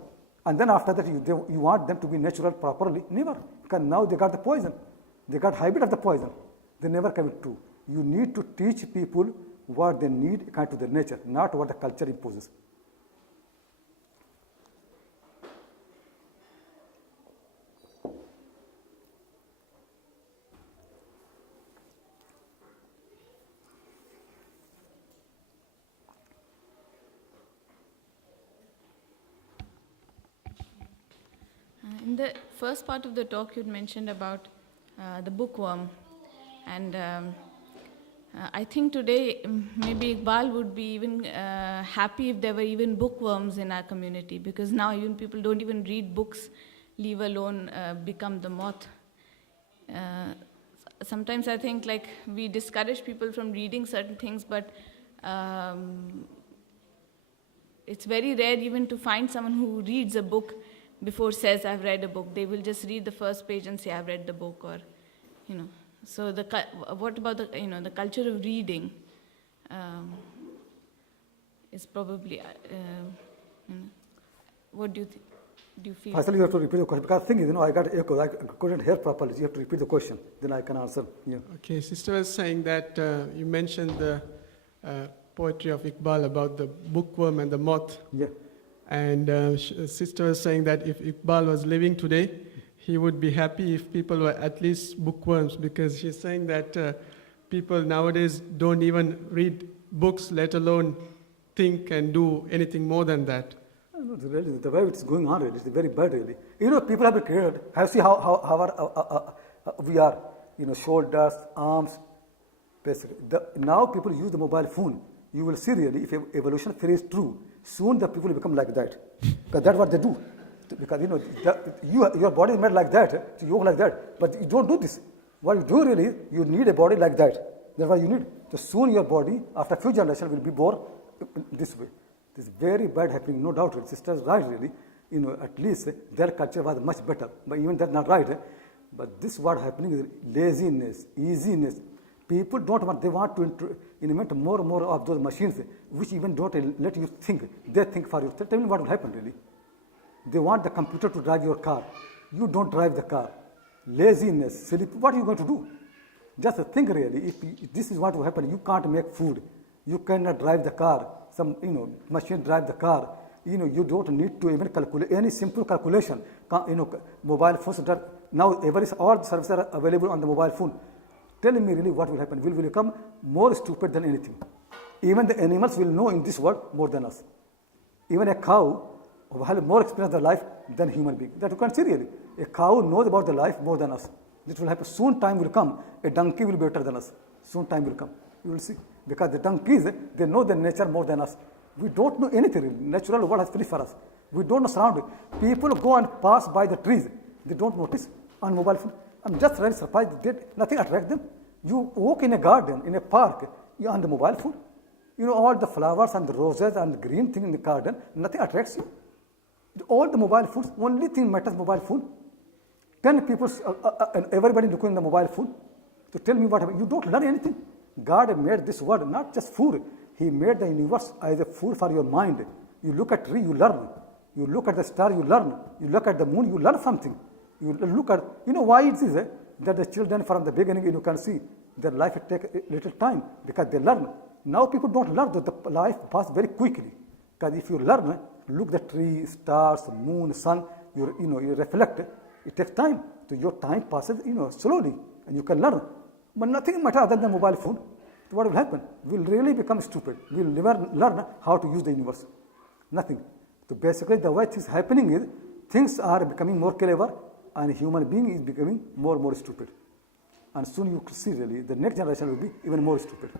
And then after that, you want them to be natural properly? Never. Because now they got the poison. They got habit of the poison. They never come true. You need to teach people what they need according to their nature, not what the culture imposes. In the first part of the talk, you'd mentioned about the bookworm. And I think today, maybe Iqbal would be even happy if there were even bookworms in our community, because now even people don't even read books, leave alone become the moth. Sometimes I think like we discourage people from reading certain things, but it's very rare even to find someone who reads a book. before says I've read a book. They will just read the first page and say I've read the book, or, So what about the culture of reading is probably, what do you think? Do you feel? Actually, you have to repeat the question because the thing is, I got echo. I couldn't hear properly. You have to repeat the question. Then I can answer. Yeah. Okay, sister was saying that you mentioned the poetry of Iqbal about the bookworm and the moth. Yeah. And sister was saying that if Iqbal was living today, he would be happy if people were at least bookworms, because she's saying that people nowadays don't even read books, let alone think and do anything more than that. No, the way it's going on, really, it's very bad, really. People have been created. Have seen how we are, shoulders, arms, basically. Now people use the mobile phone. You will see, really, if evolution is true, soon the people will become like that. Because that's what they do. Because, your body is made like that, so you walk like that. But you don't do this. What you do, really, you need a body like that. That's what you need. So soon your body, after a few generations, will be born this way. This is very bad happening, no doubt. Sisters right, really. At least their culture was much better. But even that's not right. But this what happening is laziness, easiness. People don't want, they want to invent more and more of those machines which even don't let you think. They think for you. Tell me what will happen, really. They want the computer to drive your car. You don't drive the car. Laziness, silly. What are you going to do? Just think, really. If this is what will happen, you can't make food. You cannot drive the car. Some, machine drive the car. You don't need to even calculate any simple calculation. Mobile phones, now all the services are available on the mobile phone. Tell me really what will happen. We will become more stupid than anything. Even the animals will know in this world more than us. Even a cow will have more experience of life than human being. That you can see, really. A cow knows about the life more than us. This will happen. Soon time will come. A donkey will be better than us. Soon time will come. You will see. Because the donkeys, they know the nature more than us. We don't know anything. Natural world has finished for us. We don't know surroundings. People go and pass by the trees. They don't notice on mobile phone. I'm just really surprised. Nothing attracts them. You walk in a garden, in a park, you're on the mobile phone. All the flowers and the roses and the green thing in the garden, nothing attracts you. All the mobile phones, only thing matters mobile phone. 10 people, and everybody looking in the mobile phone. So tell me what happened. You don't learn anything. God made this world not just food. He made the universe as a food for your mind. You look at tree, you learn. You look at the star, you learn. You look at the moon, you learn something. You look at, why it is that the children from the beginning, you can see their life take a little time because they learn. Now people don't learn, the life passes very quickly. Because if you learn, look at the tree, stars, moon, sun, you reflect, it takes time. So your time passes, slowly, and you can learn. But nothing matters other than mobile phone. So what will happen? We'll really become stupid. We'll never learn how to use the universe. Nothing. So basically the way things happening is, things are becoming more clever and human being is becoming more and more stupid. And soon you see really, the next generation will be even more stupid.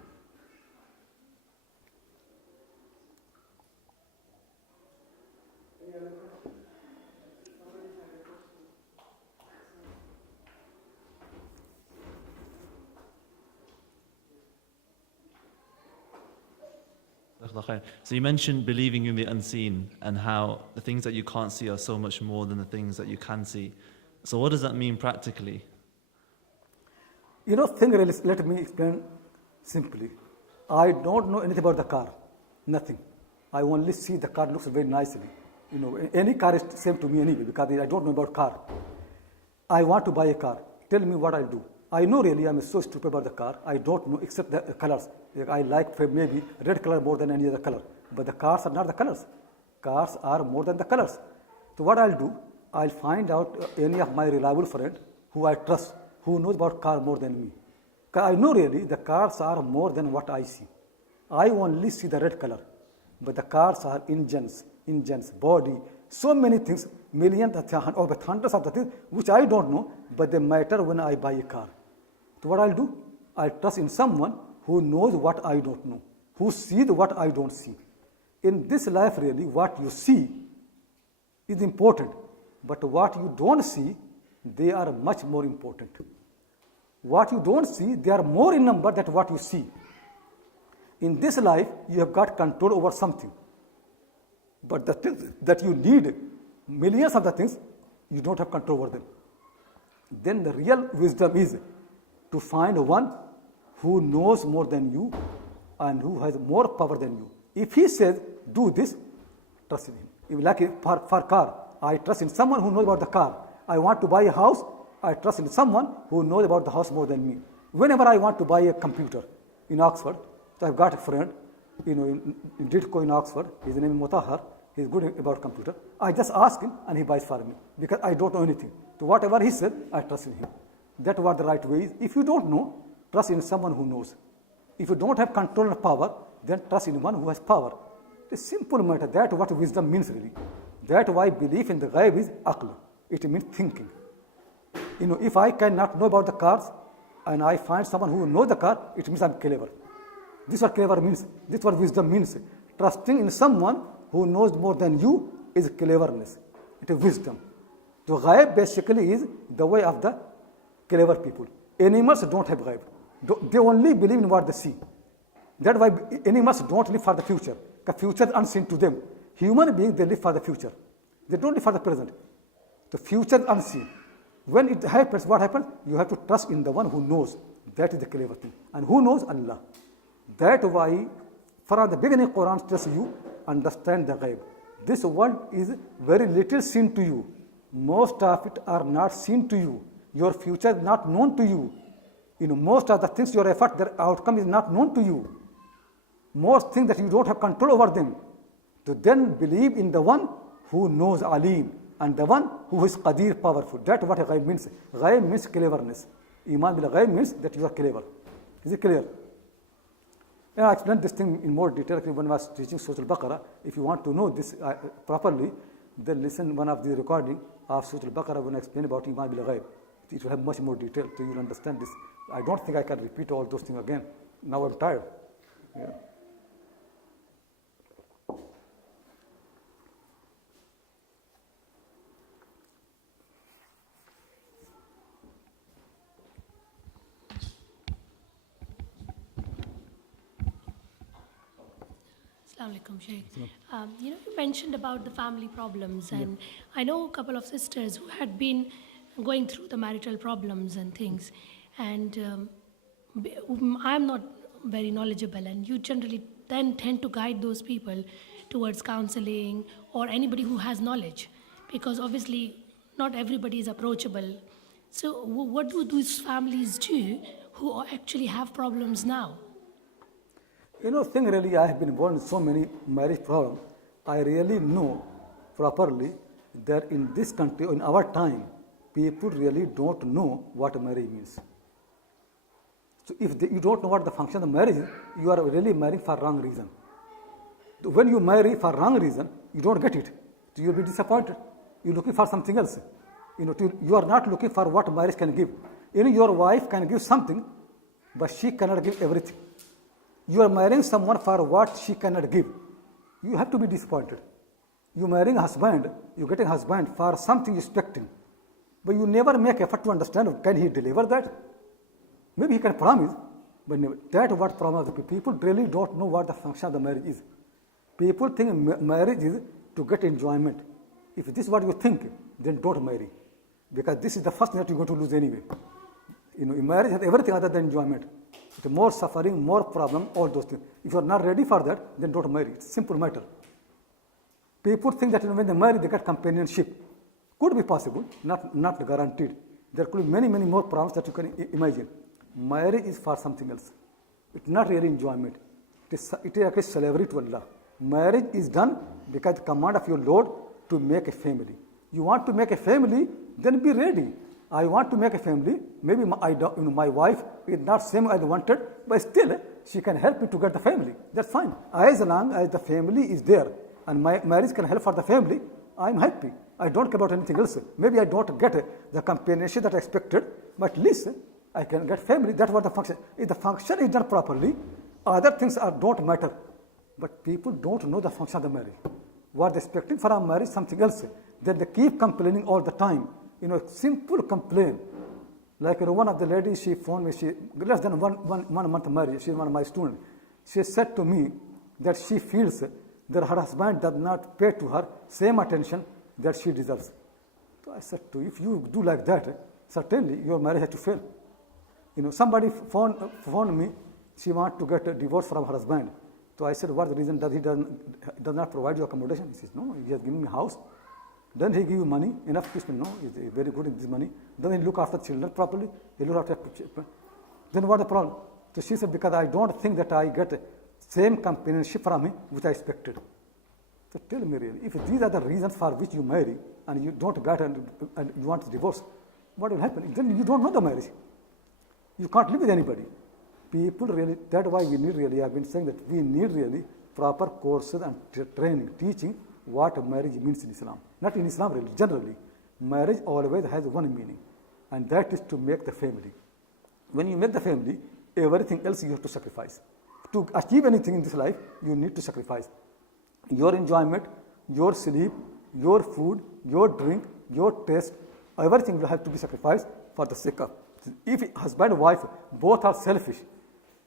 So you mentioned believing in the unseen and how the things that you can't see are so much more than the things that you can see. So what does that mean practically? Let me explain simply. I don't know anything about the car, nothing. I only see the car looks very nicely. Any car is same to me anyway because I don't know about car. I want to buy a car. Tell me what I'll do. I know really I'm so stupid about the car. I don't know except the colors. I like maybe red color more than any other color. But the cars are not the colors. Cars are more than the colors. So what I'll do, I'll find out any of my reliable friend who I trust, who knows about car more than me. I know really the cars are more than what I see. I only see the red color. But the cars are engines, body, so many things, millions or hundreds of the things which I don't know, but they matter when I buy a car. So what I'll do? I'll trust in someone who knows what I don't know, who sees what I don't see. In this life really, what you see is important, but what you don't see, they are much more important. What you don't see, they are more in number than what you see. In this life, you have got control over something. But the things that you need, millions of the things, you don't have control over them. Then the real wisdom is to find one who knows more than you and who has more power than you. If he says, do this, trust in him. If like for car, I trust in someone who knows about the car. I want to buy a house, I trust in someone who knows about the house more than me. Whenever I want to buy a computer in Oxford, so I've got a friend, in Ditco in Oxford, his name is Mutahar, he's good about computer. I just ask him and he buys for me because I don't know anything. So whatever he said, I trust in him. That's what the right way is. If you don't know, trust in someone who knows. If you don't have control and power, then trust in one who has power. It's a simple matter. That's what wisdom means really. That's why belief in the ghaib is aql. It means thinking. If I cannot know about the cars and I find someone who knows the car, it means I'm clever. This is what clever means. This is what wisdom means. Trusting in someone who knows more than you is cleverness. It is wisdom. So ghaib basically is the way of the clever people. Animals don't have ghaib. They only believe in what they see. That's why animals don't live for the future. The future is unseen to them. Human beings, they live for the future. They don't live for the present. The future is unseen. When it happens, what happens? You have to trust in the one who knows. That is the clever thing. And who knows? Allah. That's why from the beginning Quran tells you, understand the ghaib. This world is very little seen to you. Most of it are not seen to you. Your future is not known to you. Most of the things, your effort, their outcome is not known to you. Most things that you don't have control over them. To then believe in the one who knows Alim and the one who is Qadir, powerful. That's what ghaib means. Ghaib means cleverness. Iman bil ghaib means that you are clever. Is it clear? And I explained this thing in more detail when I was teaching Surah Al-Baqarah. If you want to know this properly, then listen one of the recording of Surah Al-Baqarah when I explain about Iman bil ghaib. It will have much more detail, so you will understand this. I don't think I can repeat all those things again. Now I'm tired. Yeah. Assalamu alaikum, Sheikh. You mentioned about the family problems, and I know a couple of sisters who had been going through the marital problems and things, and I'm not very knowledgeable, and you generally then tend to guide those people towards counseling or anybody who has knowledge, because obviously not everybody is approachable. So what do these families do who actually have problems now? Thing really, I have been involved in so many marriage problems. I really know properly that in this country, in our time, people really don't know what marriage means. So if you don't know what the function of marriage is, you are really marrying for wrong reason. When you marry for wrong reason, you don't get it. So you'll be disappointed. You're looking for something else. You are not looking for what marriage can give. Your wife can give something, but she cannot give everything. You are marrying someone for what she cannot give. You have to be disappointed. You marrying a husband, you getting a husband for something you're expecting, but you never make effort to understand, can he deliver that? Maybe he can promise, but never. That's what problem of the people. People really don't know what the function of the marriage is. People think marriage is to get enjoyment. If this is what you think, then don't marry, because this is the first thing that you're going to lose anyway. Marriage has everything other than enjoyment. It's more suffering, more problem, all those things. If you're not ready for that, then don't marry. It's a simple matter. People think that when they marry, they get companionship. Could be possible, not guaranteed. There could be many, many more problems that you can imagine. Marriage is for something else. It's not really enjoyment. It is like a slavery to Allah. Marriage is done because the command of your Lord to make a family. You want to make a family, then be ready. I want to make a family. Maybe my wife is not same as I wanted, but still she can help me to get the family. That's fine. As long as the family is there and my marriage can help for the family, I'm happy. I don't care about anything else. Maybe I don't get the companionship that I expected, but at least I can get family. That's what the function. If the function is done properly, other things don't matter. But people don't know the function of the marriage. What they're expecting for a marriage, something else. Then they keep complaining all the time. Simple complaint. Like one of the ladies, she phoned me, she less than one month married, she's one of my students. She said to me that she feels that her husband does not pay to her same attention that she deserves. So I said to, if you do like that, certainly your marriage has to fail. Somebody phoned me, she wants to get a divorce from her husband. So I said, what's the reason that he does not provide you accommodation? He says, no, he has given me a house. Then he give you money, enough to spend. No, he's very good in this money. Then he look after children properly. He look after. Then what the problem? So she said, because I don't think that I get same companionship from him which I expected. So tell me really, if these are the reasons for which you marry and you don't get and you want to divorce, what will happen? Then you don't know the marriage. You can't live with anybody. People really, that's why we need really, I've been saying that we need really proper courses and training, teaching what marriage means in Islam. Not in Islam really, generally. Marriage always has one meaning, and that is to make the family. When you make the family, everything else you have to sacrifice. To achieve anything in this life, you need to sacrifice. Your enjoyment, your sleep, your food, your drink, your taste, everything will have to be sacrificed for the sake of. If husband and wife both are selfish,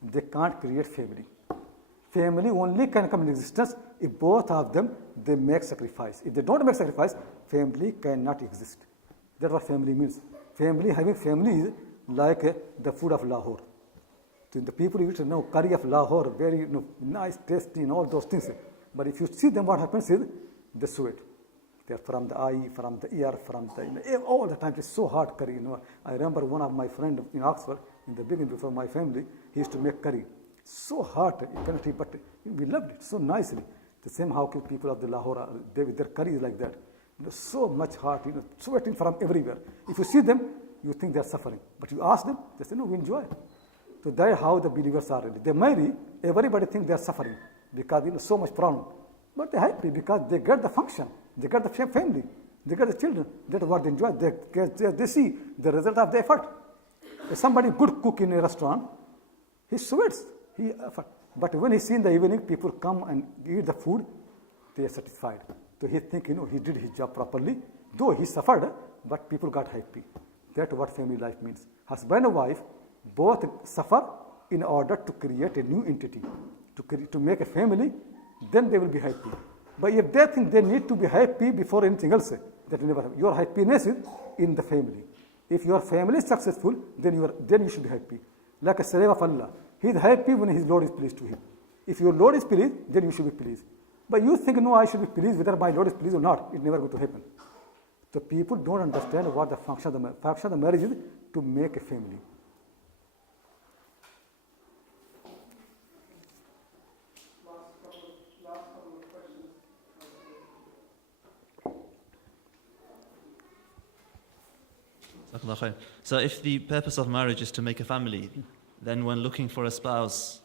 they can't create family. Family only can come in existence if both of them, they make sacrifice. If they don't make sacrifice, family cannot exist. That's what family means. Having family is like the food of Lahore. So the people eat curry of Lahore, very nice, tasty, and all those things. But if you see them, what happens is they sweat. They're from the eye, from the ear, from the all the time. It's so hard curry. I remember one of my friends in Oxford in the beginning before my family. He used to make curry. So hot, you cannot eat, but we loved it so nicely. The same how people of the Lahore, they with their curry is like that. So much hot, sweating from everywhere. If you see them, you think they are suffering. But you ask them, they say, no, we enjoy. So that's how the believers are really. They marry, everybody thinks they are suffering because so much problem. But they're happy because they get the function, they get the family, they get the children. That's what they enjoy. They see the result of the effort. If somebody good cook in a restaurant, he sweats. But when he see in the evening, people come and eat the food, they are satisfied. So he think, he did his job properly. Though he suffered, but people got happy. That's what family life means. Husband and wife both suffer in order to create a new entity, to make a family, then they will be happy. But if they think they need to be happy before anything else, that will never happen. Your happiness is in the family. If your family is successful, then you should be happy. Like a slave of Allah. He is happy when his Lord is pleased to him. If your Lord is pleased, then you should be pleased. But you think, no, I should be pleased whether my Lord is pleased or not. It's never going to happen. So people don't understand what the function of the marriage. Function of the marriage is to make a family. Last couple of questions. So if the purpose of marriage is to make a family, then when looking for a spouse,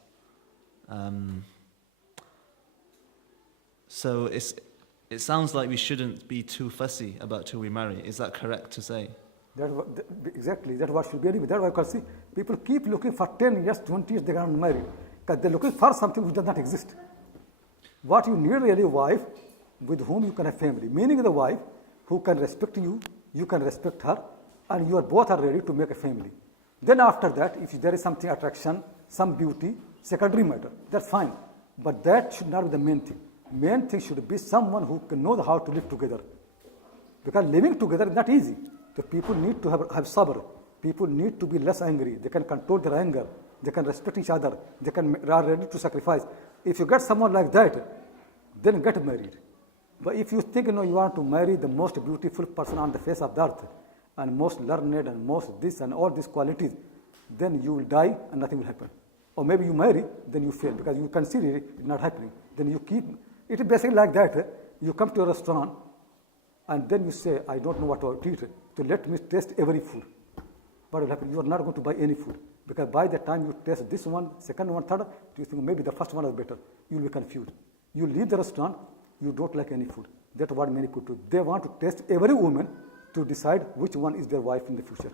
so it sounds like we shouldn't be too fussy about who we marry. Is that correct to say? Exactly, that's what should be. That's why you can see people keep looking for 10 years, 20 years, they are not married. Because they're looking for something which does not exist. What you need really a wife with whom you can have family. Meaning the wife who can respect you, you can respect her, and you are both are ready to make a family. Then after that, if there is something attraction, some beauty, secondary matter, that's fine. But that should not be the main thing. Main thing should be someone who can know how to live together. Because living together is not easy. So people need to have sabr. People need to be less angry. They can control their anger. They can respect each other. They are ready to sacrifice. If you get someone like that, then get married. But if you think you want to marry the most beautiful person on the face of the earth, and most learned and most this and all these qualities, then you will die and nothing will happen. Or maybe you marry, then you fail because you consider it not happening. Then you keep, it is basically like that. You come to a restaurant and then you say, I don't know what to eat, so let me taste every food. What will happen? You are not going to buy any food because by the time you taste this one, second one, third, you think maybe the first one is better. You will be confused. You leave the restaurant, you don't like any food. That's what many people do. They want to taste every woman to decide which one is their wife in the future.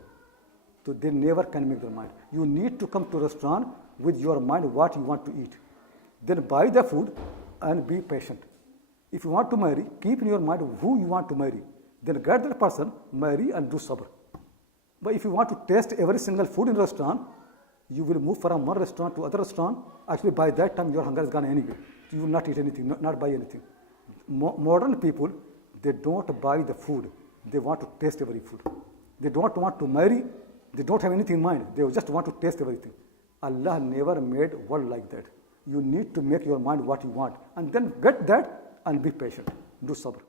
So they never can make their mind. You need to come to a restaurant with your mind what you want to eat. Then buy the food and be patient. If you want to marry, keep in your mind who you want to marry. Then get that person, marry and do sabr. But if you want to taste every single food in a restaurant, you will move from one restaurant to other restaurant. Actually, by that time, your hunger is gone anyway. You will not eat anything, not buy anything. Modern people, they don't buy the food. They want to taste every food. They don't want to marry. They don't have anything in mind. They just want to taste everything. Allah never made world like that. You need to make your mind what you want and then get that and be patient. Do sabr.